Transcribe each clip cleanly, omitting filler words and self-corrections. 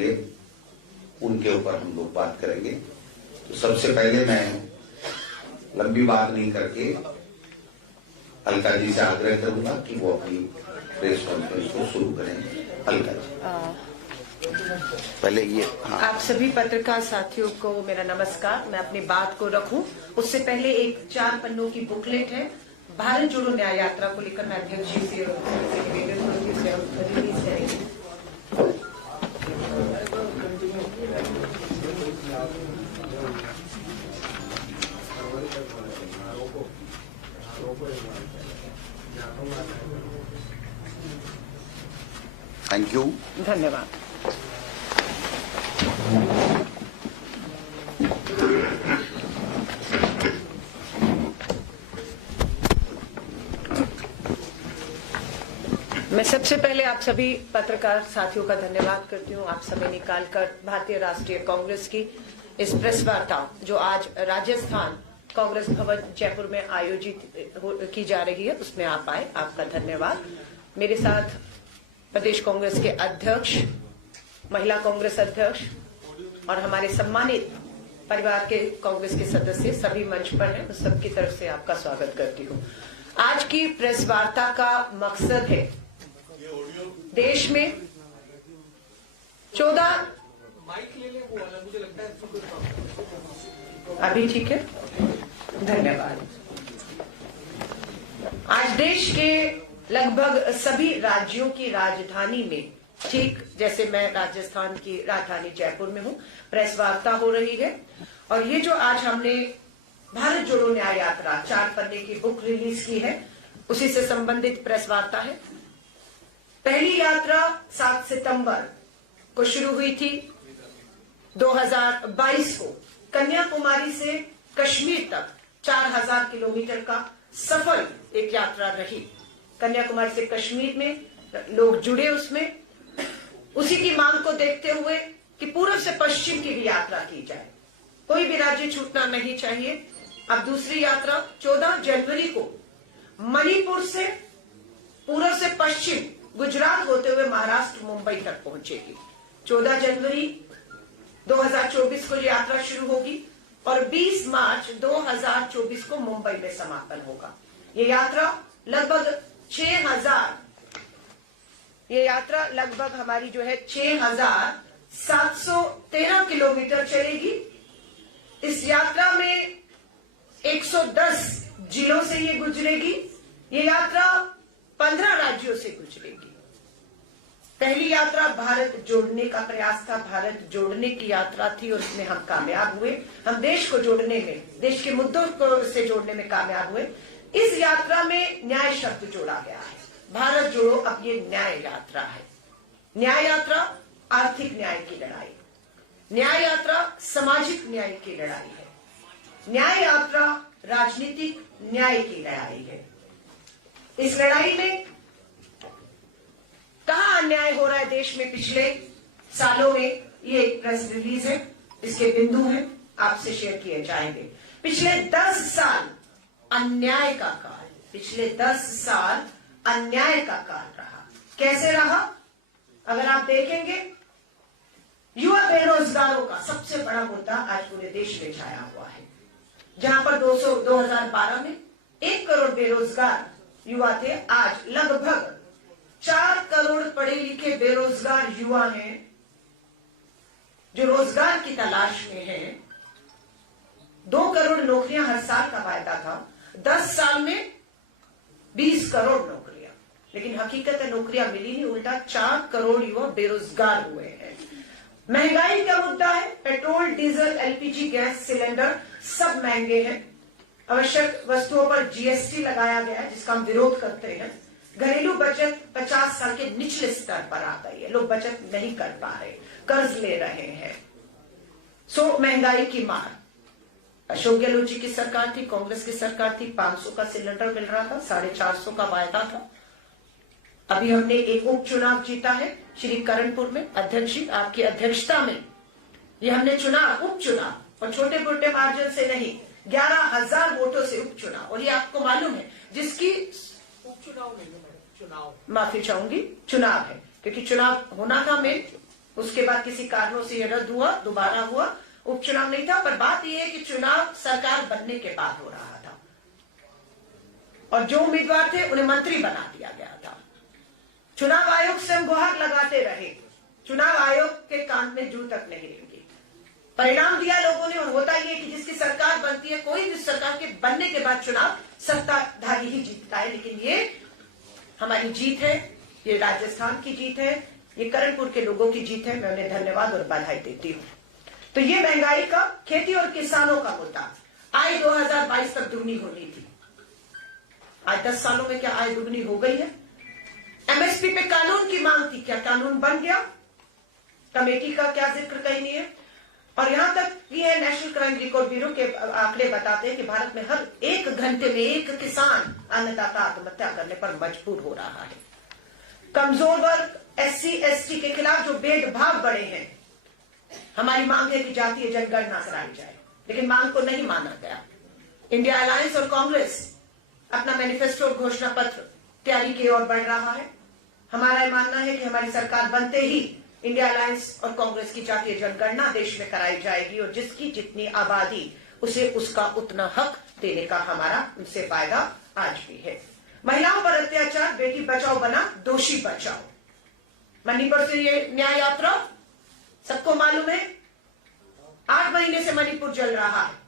होंगे उनके ऊपर हम लोग बात करेंगे। तो सबसे पहले मैं लंबी बात नहीं करके अलका जी से आग्रह करूंगा कि वो अपनी प्रेस कॉन्फ्रेंस को शुरू करें। अलका जी पहले ये आप सभी पत्रकार साथियों को मेरा नमस्कार। मैं अपनी बात को रखूं उससे पहले एक 4 पन्नों की बुकलेट है भारत जोड़ो न्याय यात्रा को लेकर मैं अध्यक्ष जी से निवेदन करूंगी, उसे हम रिलीज करेंगे। थैंक यू, धन्यवाद। मैं सबसे पहले आप सभी पत्रकार साथियों का धन्यवाद करती हूं। आप समय निकालकर भारतीय राष्ट्रीय कांग्रेस की इस प्रेस वार्ता जो आज राजस्थान कांग्रेस भवन जयपुर में आयोजित की जा रही है उसमें आप आए, आपका धन्यवाद। मेरे साथ प्रदेश कांग्रेस के अध्यक्ष, महिला कांग्रेस अध्यक्ष और हमारे सम्मानित परिवार के कांग्रेस के सदस्य सभी मंच पर हैं, उस सबकी तरफ से आपका स्वागत करती हूं। आज की प्रेस वार्ता का मकसद है देश में 14 अभी ठीक है, धन्यवाद। आज देश के लगभग सभी राज्यों की राजधानी में, ठीक जैसे मैं राजस्थान की राजधानी जयपुर में हूं, प्रेस वार्ता हो रही है। और ये जो आज हमने भारत जोड़ो न्याय यात्रा 4 पन्ने की बुक रिलीज की है उसी से संबंधित प्रेस वार्ता है। पहली यात्रा 7 सितंबर को शुरू हुई थी 2022 को कन्याकुमारी से कश्मीर तक 4000 किलोमीटर का सफल एक यात्रा रही। कन्याकुमारी से कश्मीर में लोग जुड़े उसमें, उसी की मांग को देखते हुए कि पूर्व से पश्चिम की भी यात्रा की जाए, कोई भी राज्य छूटना नहीं चाहिए। अब दूसरी यात्रा 14 जनवरी को मणिपुर से पूर्व से पश्चिम गुजरात होते हुए महाराष्ट्र मुंबई तक पहुंचेगी। 14 जनवरी 2024 को यात्रा शुरू होगी और 20 मार्च 2024 को मुंबई में समापन होगा। ये यात्रा लगभग हमारी जो है 6713 किलोमीटर चलेगी। इस यात्रा में 110 जिलों से ये गुजरेगी। ये यात्रा 15 राज्यों से गुजरेगी। पहली यात्रा भारत जोड़ने का प्रयास था, भारत जोड़ने की यात्रा थी और उसमें हम कामयाब हुए। हम देश को जोड़ने में, देश के मुद्दों को से जोड़ने में कामयाब हुए। इस यात्रा में न्याय शब्द जोड़ा गया है। भारत जोड़ो अब ये न्याय यात्रा है। न्याय यात्रा आर्थिक न्याय की लड़ाई, न्याय यात्रा सामाजिक न्याय की लड़ाई है, न्याय यात्रा राजनीतिक न्याय की लड़ाई है। इस लड़ाई में कहां अन्याय हो रहा है देश में पिछले सालों में, ये एक प्रेस रिलीज है, इसके बिंदु हैं, आपसे शेयर किए जाएंगे। पिछले 10 साल अन्याय का काल, पिछले 10 साल अन्याय का काल रहा। कैसे रहा? अगर आप देखेंगे, युवा बेरोजगारों का सबसे बड़ा मुद्दा आज पूरे देश में छाया हुआ है। जहां पर 2012 में 1 करोड़ बेरोजगार युवा थे, आज लगभग 4 करोड़ पढ़े लिखे बेरोजगार युवा हैं जो रोजगार की तलाश में हैं। 2 करोड़ नौकरियां हर साल का वायदा था, 10 साल में 20 करोड़ नौकरियां, लेकिन हकीकत है नौकरियां मिली नहीं, उल्टा 4 करोड़ युवा बेरोजगार हुए हैं। महंगाई का मुद्दा है, petrol, diesel, LPG gas cylinder सब महंगे हैं। आवश्यक वस्तुओं पर जीएसटी लगाया गया है जिसका हम विरोध करते हैं। घरेलू बचत 50 साल के निचले स्तर पर आ गई है, लोग बचत नहीं कर पा रहे, कर्ज ले रहे हैं। महंगाई की मार। अशोक गहलोत जी की सरकार थी, कांग्रेस की सरकार थी, 500 का सिलेंडर मिल रहा था, 450 का वायदा था। अभी हमने एक उपचुनाव जीता है श्री करणपुर में, अध्यक्ष जी आपकी अध्यक्षता में ये हमने चुनाव, उपचुनाव, और छोटे मोटे मार्जिन से नहीं, 11,000 वोटों से उपचुनाव। और ये आपको मालूम है जिसकी उपचुनाव नहीं है, चुनाव, माफी चाहूंगी, चुनाव है, क्योंकि चुनाव होना था में उसके बाद किसी कारणों से यह रद्द हुआ, दोबारा हुआ, उपचुनाव नहीं था। पर बात यह है कि चुनाव सरकार बनने के बाद हो रहा था और जो उम्मीदवार थे उन्हें मंत्री बना दिया गया था। चुनाव आयोग स्वयं गुहार लगाते रहे, चुनाव आयोग के कान में जू तक नहीं लगी। परिणाम दिया लोगों ने, और होता यह कि जिसकी सरकार बनती है, कोई भी सरकार के बनने के बाद चुनाव सत्ताधारी ही जीतता है। लेकिन ये हमारी जीत है, ये राजस्थान की जीत है, ये करणपुर के लोगों की जीत है। मैं उन्हें धन्यवाद और बधाई देती हूं। तो ये महंगाई का, खेती और किसानों का मुद्दा, आय 2022 तक दुगनी होनी थी। आज 10 सालों में क्या आय दुगनी हो गई है? एमएसपी पे कानून की मांग थी, क्या कानून बन गया? कमेटी का क्या जिक्र कहीं नहीं है। और यहां तक कि है, नेशनल क्राइम रिकॉर्ड ब्यूरो के आंकड़े बताते हैं कि भारत में हर 1 घंटे में 1 किसान अन्नदाता आत्महत्या करने पर मजबूर हो रहा है। कमजोर वर्ग, SC ST के खिलाफ जो भेदभाव बढ़े हैं, हमारी मांग है कि जातीय जनगणना कराई जाए, लेकिन मांग को नहीं माना गया। इंडिया अलायंस और कांग्रेस अपना मैनिफेस्टो और घोषणा पत्र तैयारी की ओर बढ़ रहा है। हमारा यह मानना है कि हमारी सरकार बनते ही इंडिया अलायंस और कांग्रेस की जातीय जनगणना देश में कराई जाएगी और जिसकी जितनी आबादी, उसे उसका उतना हक देने का हमारा उनसे वायदा आज भी है। महिलाओं पर अत्याचार, बेटी बचाओ बना दोषी बचाओ। मणिपुर से ये न्याय यात्रा सबको मालूम है, 8 महीने से मणिपुर जल रहा है।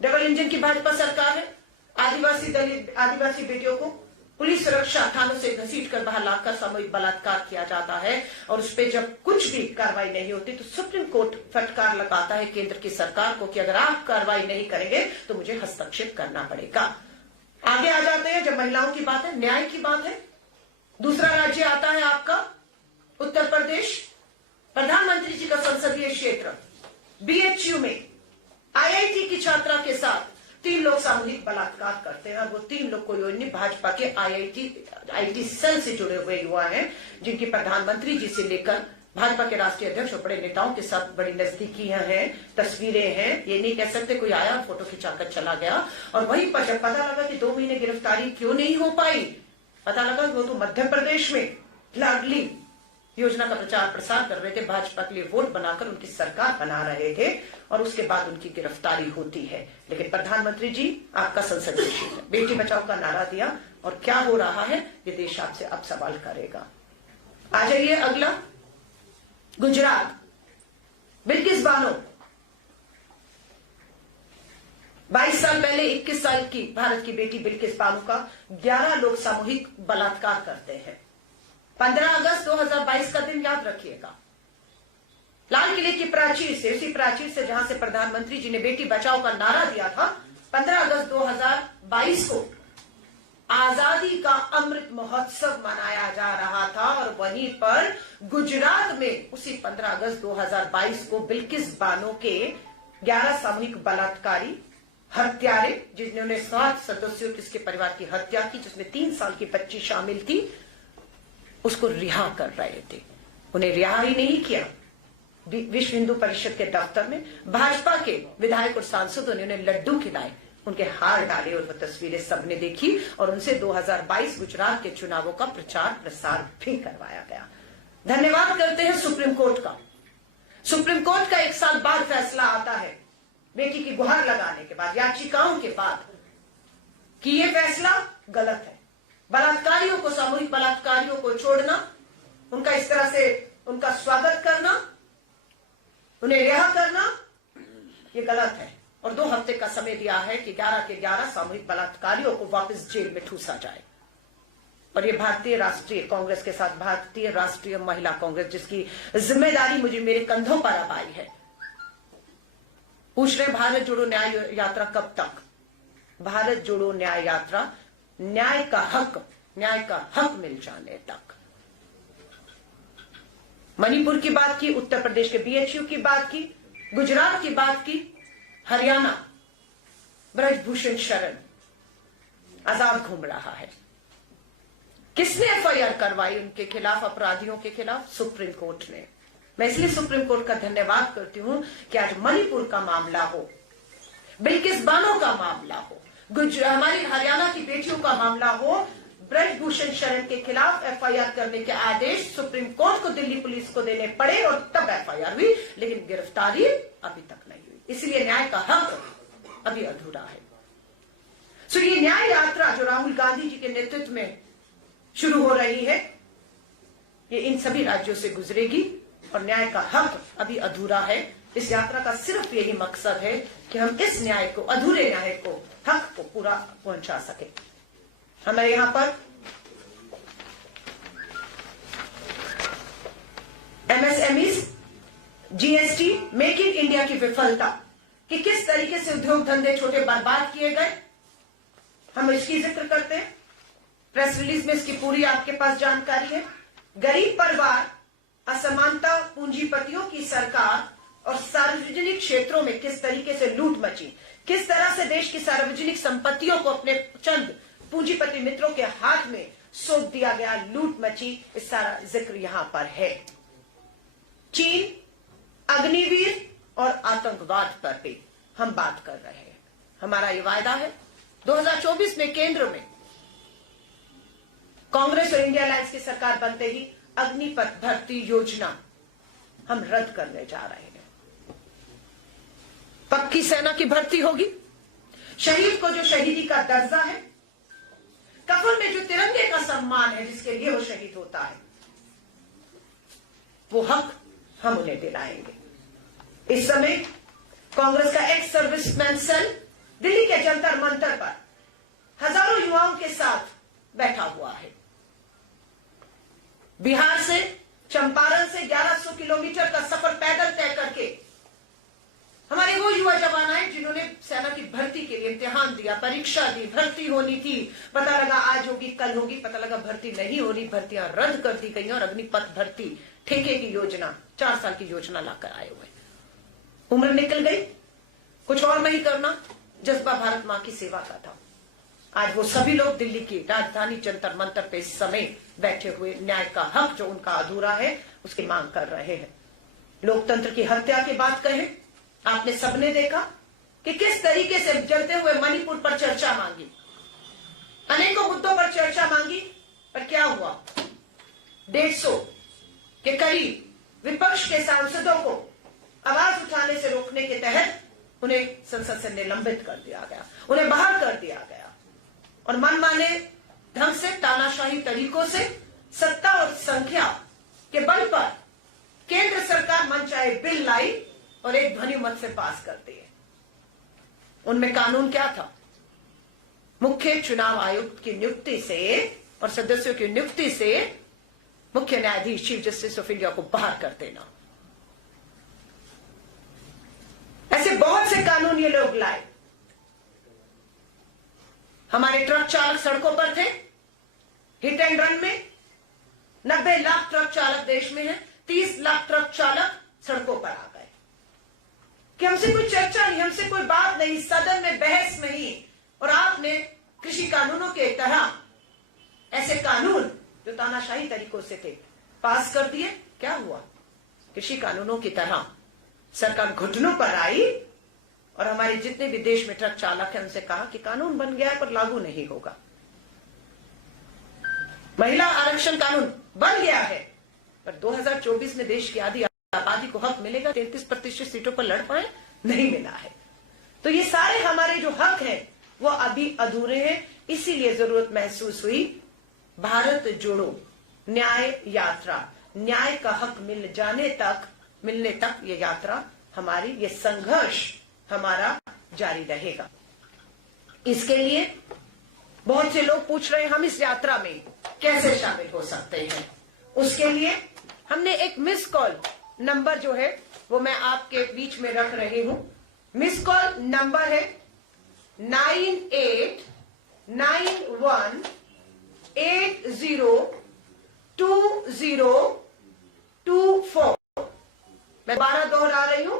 डबल इंजन की भाजपा सरकार है। आदिवासी दलित, आदिवासी बेटियों को पुलिस सुरक्षा थानों से घसीटकर बाहर लाकर सामूहिक बलात्कार किया जाता है और उस पर जब कुछ भी कार्रवाई नहीं होती तो सुप्रीम कोर्ट फटकार लगाता है केंद्र की सरकार को कि अगर आप कार्रवाई नहीं करेंगे तो मुझे हस्तक्षेप करना पड़ेगा। आगे आ जाते हैं, जब महिलाओं की बात है, न्याय की बात है, दूसरा राज्य आता है आपका उत्तर प्रदेश। प्रधानमंत्री जी का संसदीय क्षेत्र BHU में IIT की छात्रा के साथ 3 लोग सामूहिक बलात्कार करते हैं। वो 3 लोग कोई और नहीं, भाजपा के IIT सेल से जुड़े हुए युवा हैं, जिनकी प्रधानमंत्री जी से लेकर भाजपा के राष्ट्रीय अध्यक्ष और बड़े नेताओं के साथ बड़ी नजदीकियां हैं, तस्वीरें हैं। ये नहीं कह सकते कोई आया फोटो खिंचाकर चला गया। और वहीं पर जब पता लगा कि 2 महीने गिरफ्तारी क्यों नहीं हो पाई, पता लगा कि वो तो मध्य प्रदेश में लाडली योजना का प्रचार प्रसार कर रहे थे, भाजपा के लिए वोट बनाकर उनकी सरकार बना रहे थे और उसके बाद उनकी गिरफ्तारी होती है। लेकिन प्रधानमंत्री जी आपका संसदीय क्षेत्र, बेटी बचाओ का नारा दिया और क्या हो रहा है ये देश आपसे अब सवाल करेगा। आ जाइए अगला, गुजरात, बिल्किस बानो 22 साल पहले 21 साल की भारत की बेटी बिल्किस बानो का 11 लोग सामूहिक बलात्कार करते हैं। 15 अगस्त 2022 का दिन याद रखिएगा। लाल किले की प्राचीर से, उसी प्राचीर से जहां से प्रधानमंत्री जी ने बेटी बचाओ का नारा दिया था, 15 अगस्त 2022 को आजादी का अमृत महोत्सव मनाया जा रहा था। और वहीं पर गुजरात में उसी 15 अगस्त 2022 को बिल्किस बानो के 11 सामूहिक बलात्कारी हत्यारे, जिन्होंने 7 सदस्यों की इसके परिवार की हत्या की, जिसमें 3 साल की बच्ची शामिल थी, उसको रिहा कर रहे थे। उन्हें रिहा ही नहीं किया। विश्व हिंदू परिषद के दफ्तर में भाजपा के विधायक और सांसदों ने उन्हें लड्डू खिलाए, उनके हार डाले और वो तस्वीरें सबने देखी और उनसे 2022 गुजरात के चुनावों का प्रचार प्रसार भी करवाया गया। धन्यवाद करते हैं सुप्रीम कोर्ट का। सुप्रीम कोर्ट का 1 साल बाद फैसला आता है, बेटी की गुहार लगाने के बाद, याचिकाओं के बाद, कि यह फैसला गलत है। बलात्कारियों को, सामूहिक बलात्कारियों को छोड़ना, उनका इस तरह से उनका स्वागत करना, उन्हें रिहा करना, ये गलत है। और 2 हफ्ते का समय दिया है कि 11 के 11 सामूहिक बलात्कारियों को वापस जेल में ठूसा जाए। और ये भारतीय राष्ट्रीय कांग्रेस के साथ भारतीय राष्ट्रीय महिला कांग्रेस, जिसकी जिम्मेदारी मुझे मेरे कंधों पर अब आई है, पूछ रहे भारत जोड़ो न्याय यात्रा कब तक? भारत जोड़ो न्याय यात्रा न्याय का हक मिल जाने तक। मणिपुर की बात की, उत्तर प्रदेश के BHU की बात की, गुजरात की बात की, हरियाणा ब्रजभूषण शरण आजाद घूम रहा है। किसने FIR करवाई उनके खिलाफ, अपराधियों के खिलाफ? सुप्रीम कोर्ट ने। मैं इसलिए सुप्रीम कोर्ट का धन्यवाद करती हूं कि आज मणिपुर का मामला हो, बिल्किस बानो का मामला हो, हमारी हरियाणा की बेटियों का मामला हो, ब्रजभूषण शरण के खिलाफ एफआईआर करने के आदेश सुप्रीम कोर्ट को दिल्ली पुलिस को देने पड़े और तब एफआईआर हुई, लेकिन गिरफ्तारी अभी तक नहीं हुई। इसलिए न्याय का हक अभी अधूरा है। सो ये न्याय यात्रा जो राहुल गांधी जी के नेतृत्व में शुरू हो रही है, ये इन सभी राज्यों से गुजरेगी और न्याय का हक अभी अधूरा है। इस यात्रा का सिर्फ यही मकसद है कि हम इस न्याय को, अधूरे न्याय को, हक को पूरा पहुंचा सके। हमारे यहां पर MSMEs, GST, make in India की विफलता कि किस तरीके से उद्योग धंधे छोटे बर्बाद किए गए, हम इसकी जिक्र करते हैं। प्रेस रिलीज में इसकी पूरी आपके पास जानकारी है। गरीब परिवार, असमानता, पूंजीपतियों की सरकार और सार्वजनिक क्षेत्रों में किस तरीके से लूट मची, किस तरह से देश की सार्वजनिक संपत्तियों को अपने चंद पूंजीपति मित्रों के हाथ में सौंप दिया गया, लूट मची, इस सारा जिक्र यहां पर है। चीन, अग्निवीर और आतंकवाद पर भी हम बात कर रहे हैं। हमारा ये वायदा है 2024 में केंद्र में कांग्रेस और इंडिया अलायंस की सरकार बनते ही अग्निपथ भर्ती योजना हम रद्द करने जा रहे हैं। पक्की सेना की भर्ती होगी। शहीद को जो शहीदी का दर्जा है, कफन में जो तिरंगे का सम्मान है जिसके लिए वो शहीद होता है, वो हक हम उन्हें दिलाएंगे। इस समय कांग्रेस का एक्स सर्विसमैन सेल दिल्ली के जंतर मंतर पर हजारों युवाओं के साथ बैठा हुआ है। बिहार से, चंपारण से 1100 किलोमीटर का सफर पैदल तय करके हमारे वो युवा जवान आए जिन्होंने सेना की भर्ती के लिए इम्तिहान दिया, परीक्षा दी, भर्ती होनी थी, पता लगा आज होगी, कल होगी, पता लगा भर्ती नहीं हो रही, भर्तियां रद्द कर दी गई और अग्निपथ भर्ती ठेके की योजना, 4 साल की योजना लाकर आए हुए। उम्र निकल गई, कुछ और नहीं करना, जज्बा भारत मां की सेवा का था। आज वो सभी लोग दिल्ली की राजधानी जंतर मंतर पे इस समय बैठे हुए न्याय का हक जो उनका अधूरा है उसकी मांग कर रहे हैं। लोकतंत्र की हत्या की बात कहें, आपने सबने देखा कि किस तरीके से जलते हुए मणिपुर पर चर्चा मांगी, अनेकों मुद्दों पर चर्चा मांगी, पर क्या हुआ? 150 के करीब विपक्ष के सांसदों को आवाज उठाने से रोकने के तहत उन्हें संसद से निलंबित कर दिया गया, उन्हें बाहर कर दिया गया और मनमाने ढंग से, तानाशाही तरीकों से, सत्ता और संख्या के बल पर केंद्र सरकार मनचाहे बिल लाई और एक ध्वनि मत से पास करती है। उनमें कानून क्या था? मुख्य चुनाव आयुक्त की नियुक्ति से और सदस्यों की नियुक्ति से मुख्य न्यायाधीश, चीफ जस्टिस ऑफ इंडिया को बाहर कर देना। ऐसे बहुत से कानून ये लोग लाए। हमारे ट्रक चालक सड़कों पर थे, हिट एंड रन में 90 लाख ट्रक चालक देश में हैं, 30 लाख ट्रक चालक सड़कों पर आ गए कि हमसे कोई चर्चा नहीं, हमसे कोई बात नहीं, सदन में बहस नहीं। और आपने कृषि कानूनों के तरह ऐसे कानून जो तानाशाही तरीकों से थे पास कर दिए। क्या हुआ? कृषि कानूनों की तरह सरकार घुटनों पर आई और हमारे जितने भी देश में ट्रक चालक हैं उनसे कहा कि कानून बन गया है पर लागू नहीं होगा। महिला आरक्षण कानून बन गया है पर 2024 में देश की आधी आबादी को हक मिलेगा, 33% सीटों पर लड़ पाए, नहीं मिला है। तो ये सारे हमारे जो हक हैं वो अभी अधूरे हैं। इसीलिए जरूरत महसूस हुई भारत जोड़ो न्याय यात्रा, न्याय का हक मिलने तक ये यात्रा हमारी, ये संघर्ष हमारा जारी रहेगा। इसके लिए बहुत से लोग पूछ रहे हैं हम इस यात्रा में कैसे शामिल हो सकते हैं। उसके लिए हमने एक मिस कॉल नंबर जो है वो मैं आपके बीच में रख रही हूं। मिस कॉल नंबर है 9891802024। मैं 12 दोहरा रही हूं।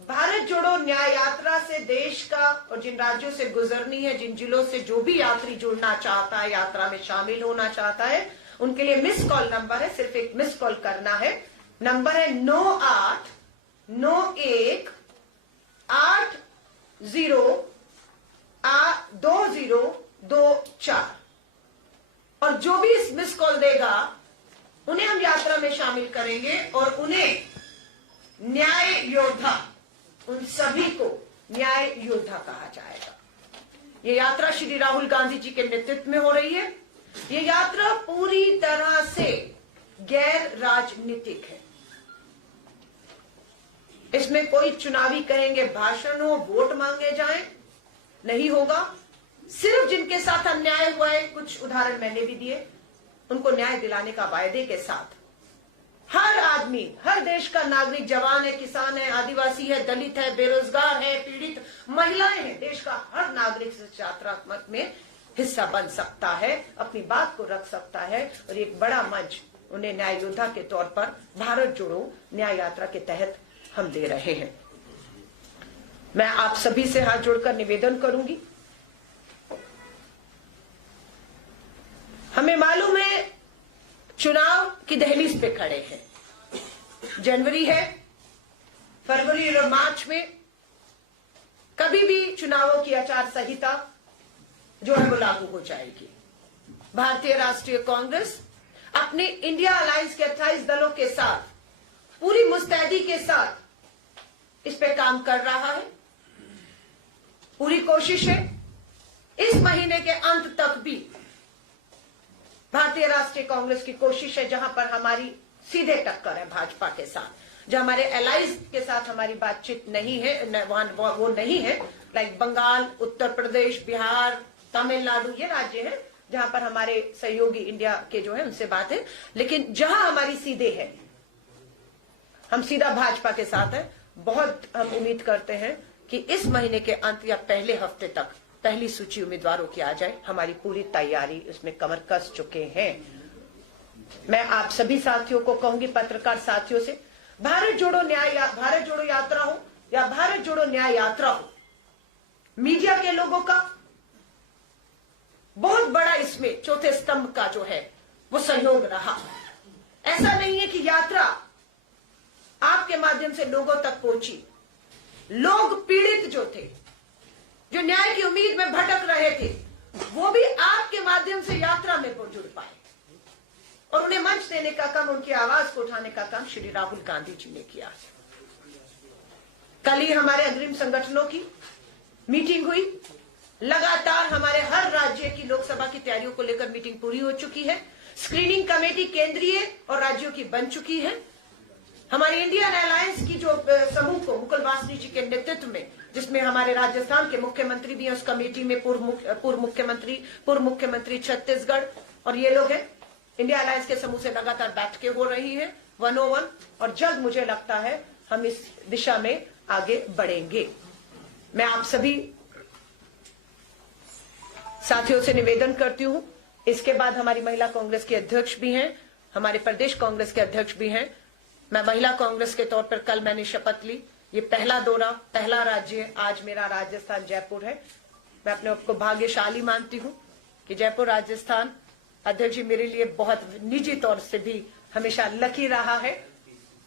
भारत जोड़ो न्याय यात्रा से देश का और जिन राज्यों से गुजरनी है, जिन जिलों से जो भी यात्री जुड़ना चाहता है, यात्रा में शामिल होना चाहता है, उनके लिए मिस कॉल नंबर है, सिर्फ एक मिस कॉल करना है। नंबर है 9891802024। और जो भी इस मिस कॉल देगा उन्हें हम यात्रा में शामिल करेंगे और उन्हें न्याय योद्धा, उन सभी को न्याय योद्धा कहा जाएगा। ये यात्रा श्री राहुल गांधी जी के नेतृत्व में हो रही है। ये यात्रा पूरी तरह से गैर राजनीतिक है। इसमें कोई चुनावी कहेंगे भाषण हो, वोट मांगे जाएं, नहीं होगा। सिर्फ जिनके साथ अन्याय हुआ है, कुछ उदाहरण मैंने भी दिए, उनको न्याय दिलाने का वायदे के साथ हर आदमी, हर देश का नागरिक, जवान है, किसान है, आदिवासी है, दलित है, बेरोजगार है, पीड़ित महिलाएं हैं, देश का हर नागरिक इस यात्रा में हिस्सा बन सकता है, अपनी बात को रख सकता है और एक बड़ा मंच उन्हें न्याय योद्धा के तौर पर भारत जोड़ो न्याय यात्रा के तहत हम दे रहे हैं। मैं आप सभी से हाथ जोड़कर निवेदन करूंगी, हमें मालूम है चुनाव की दहलीज पे खड़े हैं। जनवरी है, फरवरी और मार्च में कभी भी चुनावों की आचार संहिता जो है वो लागू हो जाएगी। भारतीय राष्ट्रीय कांग्रेस अपने इंडिया अलायंस के 28 दलों के साथ पूरी मुस्तैदी के साथ इस पे काम कर रहा है। पूरी कोशिश है इस महीने के अंत तक भी भारतीय राष्ट्रीय कांग्रेस की कोशिश है, जहां पर हमारी सीधे टक्कर है भाजपा के साथ, जो हमारे एलाइज के साथ हमारी बातचीत नहीं है, वो नहीं है, लाइक बंगाल, उत्तर प्रदेश, बिहार, तमिलनाडु, ये राज्य हैं जहां पर हमारे सहयोगी इंडिया के जो है उनसे बात है। लेकिन जहां हमारी सीधे है, हम सीधा भाजपा के साथ है। बहुत हम उम्मीद करते हैं कि इस महीने के अंत या पहले हफ्ते तक पहली सूची उम्मीदवारों की आ जाए। हमारी पूरी तैयारी उसमें कमर कस चुके हैं। मैं आप सभी साथियों को कहूंगी, पत्रकार साथियों से, भारत जोड़ो यात्रा हो या भारत जोड़ो न्याय यात्रा हो, मीडिया के लोगों का बहुत बड़ा इसमें चौथे स्तंभ का जो है वो सहयोग रहा। ऐसा नहीं है कि यात्रा आपके माध्यम से लोगों तक पहुंची। लोग पीड़ित जो थे, जो न्याय की उम्मीद में भटक रहे थे, वो भी आपके माध्यम से यात्रा में जुड़ पाए और उन्हें मंच देने का काम, उनकी आवाज को उठाने का काम श्री राहुल गांधी जी ने किया। कल ही हमारे अग्रिम संगठनों की मीटिंग हुई। लगातार हमारे हर राज्य की लोकसभा की तैयारियों को लेकर मीटिंग पूरी हो चुकी है। स्क्रीनिंग कमेटी केंद्रीय और राज्यों की बन चुकी है। हमारी इंडियन अलायंस की जो समूह को मुकुल वासनिक जी के नेतृत्व में, जिसमें हमारे राजस्थान के मुख्यमंत्री भी हैं उस कमेटी में, पूर्व मुख्यमंत्री छत्तीसगढ़, और ये लोग हैं। इंडिया अलायंस के समूह से लगातार बैठकें हो रही हैं 101, और जल्द मुझे लगता है हम इस दिशा में आगे बढ़ेंगे। मैं आप सभी साथियों से निवेदन करती हूं। इसके बाद हमारी महिला कांग्रेस के अध्यक्ष भी हैं, हमारे प्रदेश कांग्रेस के अध्यक्ष भी हैं। मैं महिला कांग्रेस के तौर पर कल मैंने शपथ ली। ये पहला दौरा, पहला राज्य आज मेरा राजस्थान जयपुर है। मैं अपने आप को भाग्यशाली मानती हूं कि जयपुर राजस्थान अध्यक्ष जी मेरे लिए बहुत निजी तौर से भी हमेशा लकी रहा है।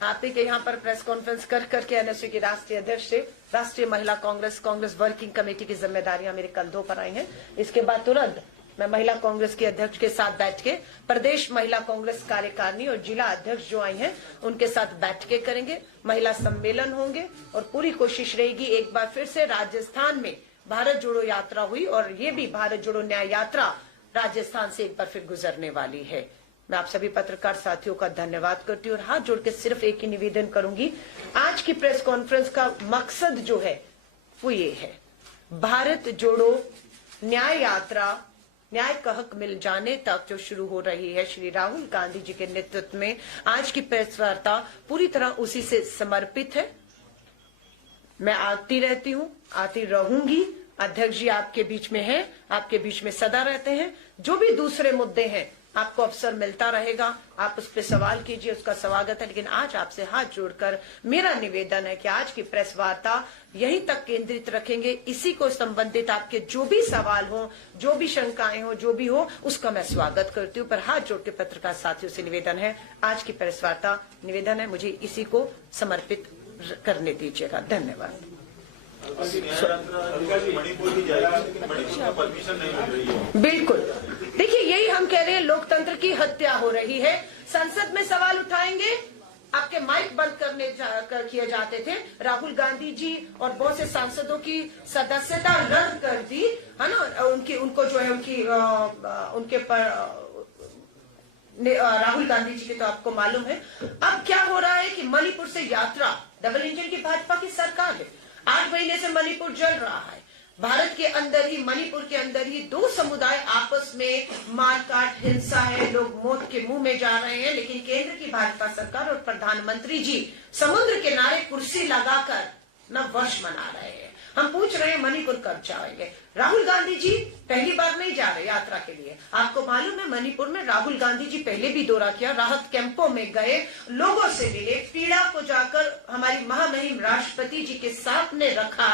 आप ही के यहाँ पर प्रेस कॉन्फ्रेंस कर करके एनएसयू की राष्ट्रीय अध्यक्ष से राष्ट्रीय महिला कांग्रेस वर्किंग कमेटी की जिम्मेदारियां मेरे कंधों पर आई हैं। इसके बाद तुरंत मैं महिला कांग्रेस के अध्यक्ष के साथ बैठ के प्रदेश महिला कांग्रेस कार्यकारिणी और जिला अध्यक्ष जो आई हैं उनके साथ बैठ के करेंगे। महिला सम्मेलन होंगे और पूरी कोशिश रहेगी एक बार फिर से राजस्थान में भारत जोड़ो यात्रा हुई और ये भी भारत जोड़ो न्याय यात्रा राजस्थान से एक बार फिर गुजरने वाली है। मैं आप सभी पत्रकार साथियों का धन्यवाद करती हूँ और हाथ जोड़ के सिर्फ एक ही निवेदन करूंगी। आज की प्रेस कॉन्फ्रेंस का मकसद जो है वो ये है, भारत जोड़ो न्याय यात्रा न्याय का हक मिल जाने तक जो शुरू हो रही है श्री राहुल गांधी जी के नेतृत्व में, आज की प्रेस वार्ता पूरी तरह उसी से समर्पित है। मैं आती रहती हूँ, आती रहूंगी। अध्यक्ष जी आपके बीच में हैं, आपके बीच में सदा रहते हैं। जो भी दूसरे मुद्दे हैं आपको अवसर मिलता रहेगा, आप उस पर सवाल कीजिए, उसका स्वागत है। लेकिन आज आपसे हाथ जोड़कर मेरा निवेदन है कि आज की प्रेस वार्ता यहीं तक केंद्रित रखेंगे। इसी को संबंधित आपके जो भी सवाल हो, जो भी शंकाएं हो, जो भी हो, उसका मैं स्वागत करती हूँ। पर हाथ जोड़ के पत्रकार साथियों से निवेदन है, आज की प्रेस वार्ता निवेदन है, मुझे इसी को समर्पित करने दीजिएगा। धन्यवाद। बिल्कुल, देखिए यही हम कह रहे हैं, लोकतंत्र की हत्या हो रही है। संसद में सवाल उठाएंगे, आपके माइक बंद किए जाते थे। राहुल गांधी जी और बहुत से सांसदों की सदस्यता रद्द कर दी है ना, उनको जो है उनके पर राहुल गांधी जी के तो आपको मालूम है। अब क्या हो रहा है कि मणिपुर से यात्रा, डबल इंजन की भाजपा की सरकार है, 8 महीने से मणिपुर जल रहा है। भारत के अंदर ही, मणिपुर के अंदर ही 2 समुदाय आपस में मारकाट, हिंसा है, लोग मौत के मुंह में जा रहे हैं। लेकिन केंद्र की भाजपा सरकार और प्रधानमंत्री जी समुद्र किनारे कुर्सी लगाकर नववर्ष मना रहे हैं। हम पूछ रहे हैं मणिपुर कब जाएंगे। राहुल गांधी जी पहली बार नहीं जा रहे यात्रा के लिए। आपको मालूम है, मणिपुर में राहुल गांधी जी पहले भी दौरा किया, राहत कैंपों में गए, लोगों से मिले, पीड़ा को जाकर हमारी महामहिम राष्ट्रपति जी के सामने रखा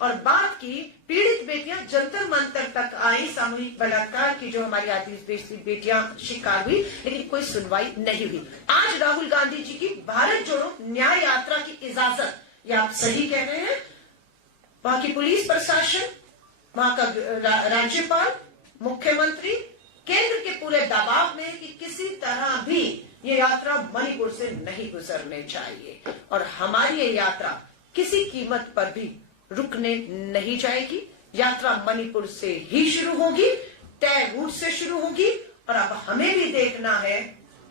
और बात की। पीड़ित बेटियां जंतर मंतर तक आई, सामूहिक बलात्कार की जो हमारी आदिवासी बेटियां शिकार हुई, लेकिन कोई सुनवाई नहीं हुई। आज राहुल गांधी जी की भारत जोड़ो न्याय यात्रा की इजाजत, ये आप सही कह रहे हैं। वहां की पुलिस प्रशासन, वहां का राज्यपाल, मुख्यमंत्री, केंद्र के पूरे दबाव में कि किसी तरह भी ये यात्रा मणिपुर से नहीं गुजरने चाहिए और हमारी ये यात्रा किसी कीमत पर भी रुकने नहीं जाएगी। यात्रा मणिपुर से ही शुरू होगी, तय रूट से शुरू होगी और अब हमें भी देखना है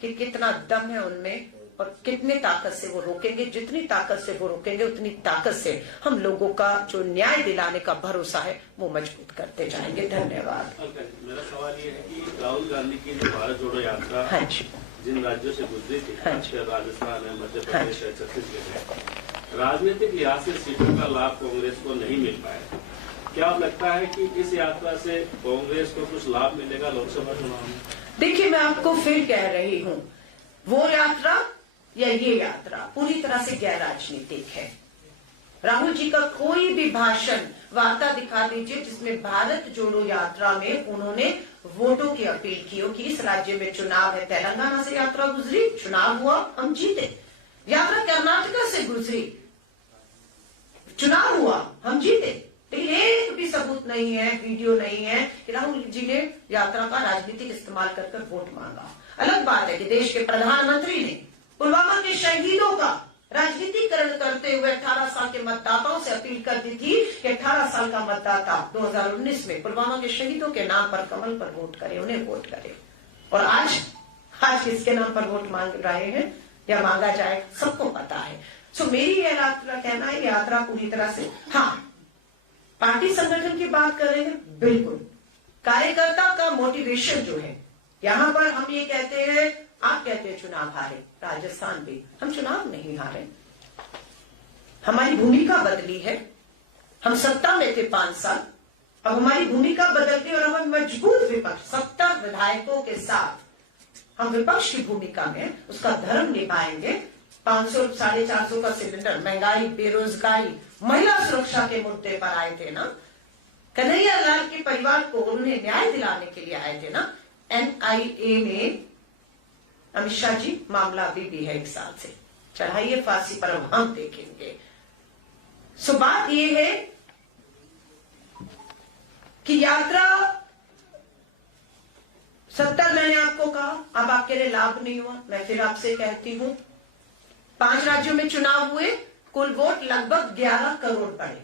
कि कितना दम है उनमें और कितनी ताकत से वो रोकेंगे। जितनी ताकत से वो रोकेंगे उतनी ताकत से हम लोगों का जो न्याय दिलाने का भरोसा है वो मजबूत करते जाएंगे। धन्यवाद। मेरा सवाल ये है कि राहुल गांधी की जो भारत जोड़ो यात्रा हाँ जी, जिन राज्यों से गुजरी थी, हाँ राजस्थान है, मध्य प्रदेश है, छत्तीसगढ़ है, राजनीतिक लिहाज से सीटों का लाभ कांग्रेस को नहीं मिल पाया। क्या लगता है कि इस यात्रा से कांग्रेस को कुछ लाभ मिलेगा लोकसभा चुनाव में? देखिए, मैं आपको फिर कह रही हूँ, वो यात्रा या ये यात्रा पूरी तरह से गैर राजनीतिक है। राहुल जी का कोई भी भाषण, वार्ता दिखा दीजिए जिसमें भारत जोड़ो यात्रा में उन्होंने वोटों की अपील की हो कि इस राज्य में चुनाव है। तेलंगाना से यात्रा गुजरी, चुनाव हुआ, हम जीते। यात्रा कर्नाटका से गुजरी, चुनाव हुआ, हम जीते। लेकिन एक भी सबूत नहीं है, वीडियो नहीं है कि राहुल जी ने यात्रा का राजनीतिक इस्तेमाल कर वोट मांगा। अलग बात है कि देश के प्रधानमंत्री ने पुलवामा के शहीदों का राजनीतिकरण करते हुए 18 साल के मतदाताओं से अपील कर दी थी कि 18 साल का मतदाता 2019 में पुलवामा के शहीदों के नाम पर कमल पर वोट करे, उन्हें वोट करे। और आज किसके नाम पर वोट मांग रहे हैं या मांगा जाए, सबको पता है। सो मेरी यह यात्रा कहना है, यात्रा पूरी तरह से, हाँ, पार्टी संगठन की बात करेंगे, बिल्कुल कार्यकर्ता का मोटिवेशन जो है, यहां पर हम ये कहते हैं, आप कहते हैं चुनाव हारे, राजस्थान भी हम चुनाव नहीं हारे। हमारी भूमिका बदली है। हम सत्ता में थे 5 साल, अब हमारी भूमिका बदलती और हम मजबूत विपक्ष, 70 विधायकों के साथ हम विपक्ष की भूमिका में उसका धर्म निभाएंगे। 500 450 का सिलेंडर, महंगाई, बेरोजगारी, महिला सुरक्षा के मुद्दे पर आए थे ना, कन्हैया लाल के परिवार को उन्हें न्याय दिलाने के लिए आए थे ना। NIA में अमित शाह जी, मामला अभी भी है 1 साल से, चढ़ाइए फांसी पर, हम देखेंगे। सो बात यह है कि यात्रा 70 मैंने आपको कहा, अब आपके लिए लाभ नहीं हुआ। मैं फिर आपसे कहती हूं, 5 राज्यों में चुनाव हुए, कुल वोट लगभग 11 करोड़ पड़े।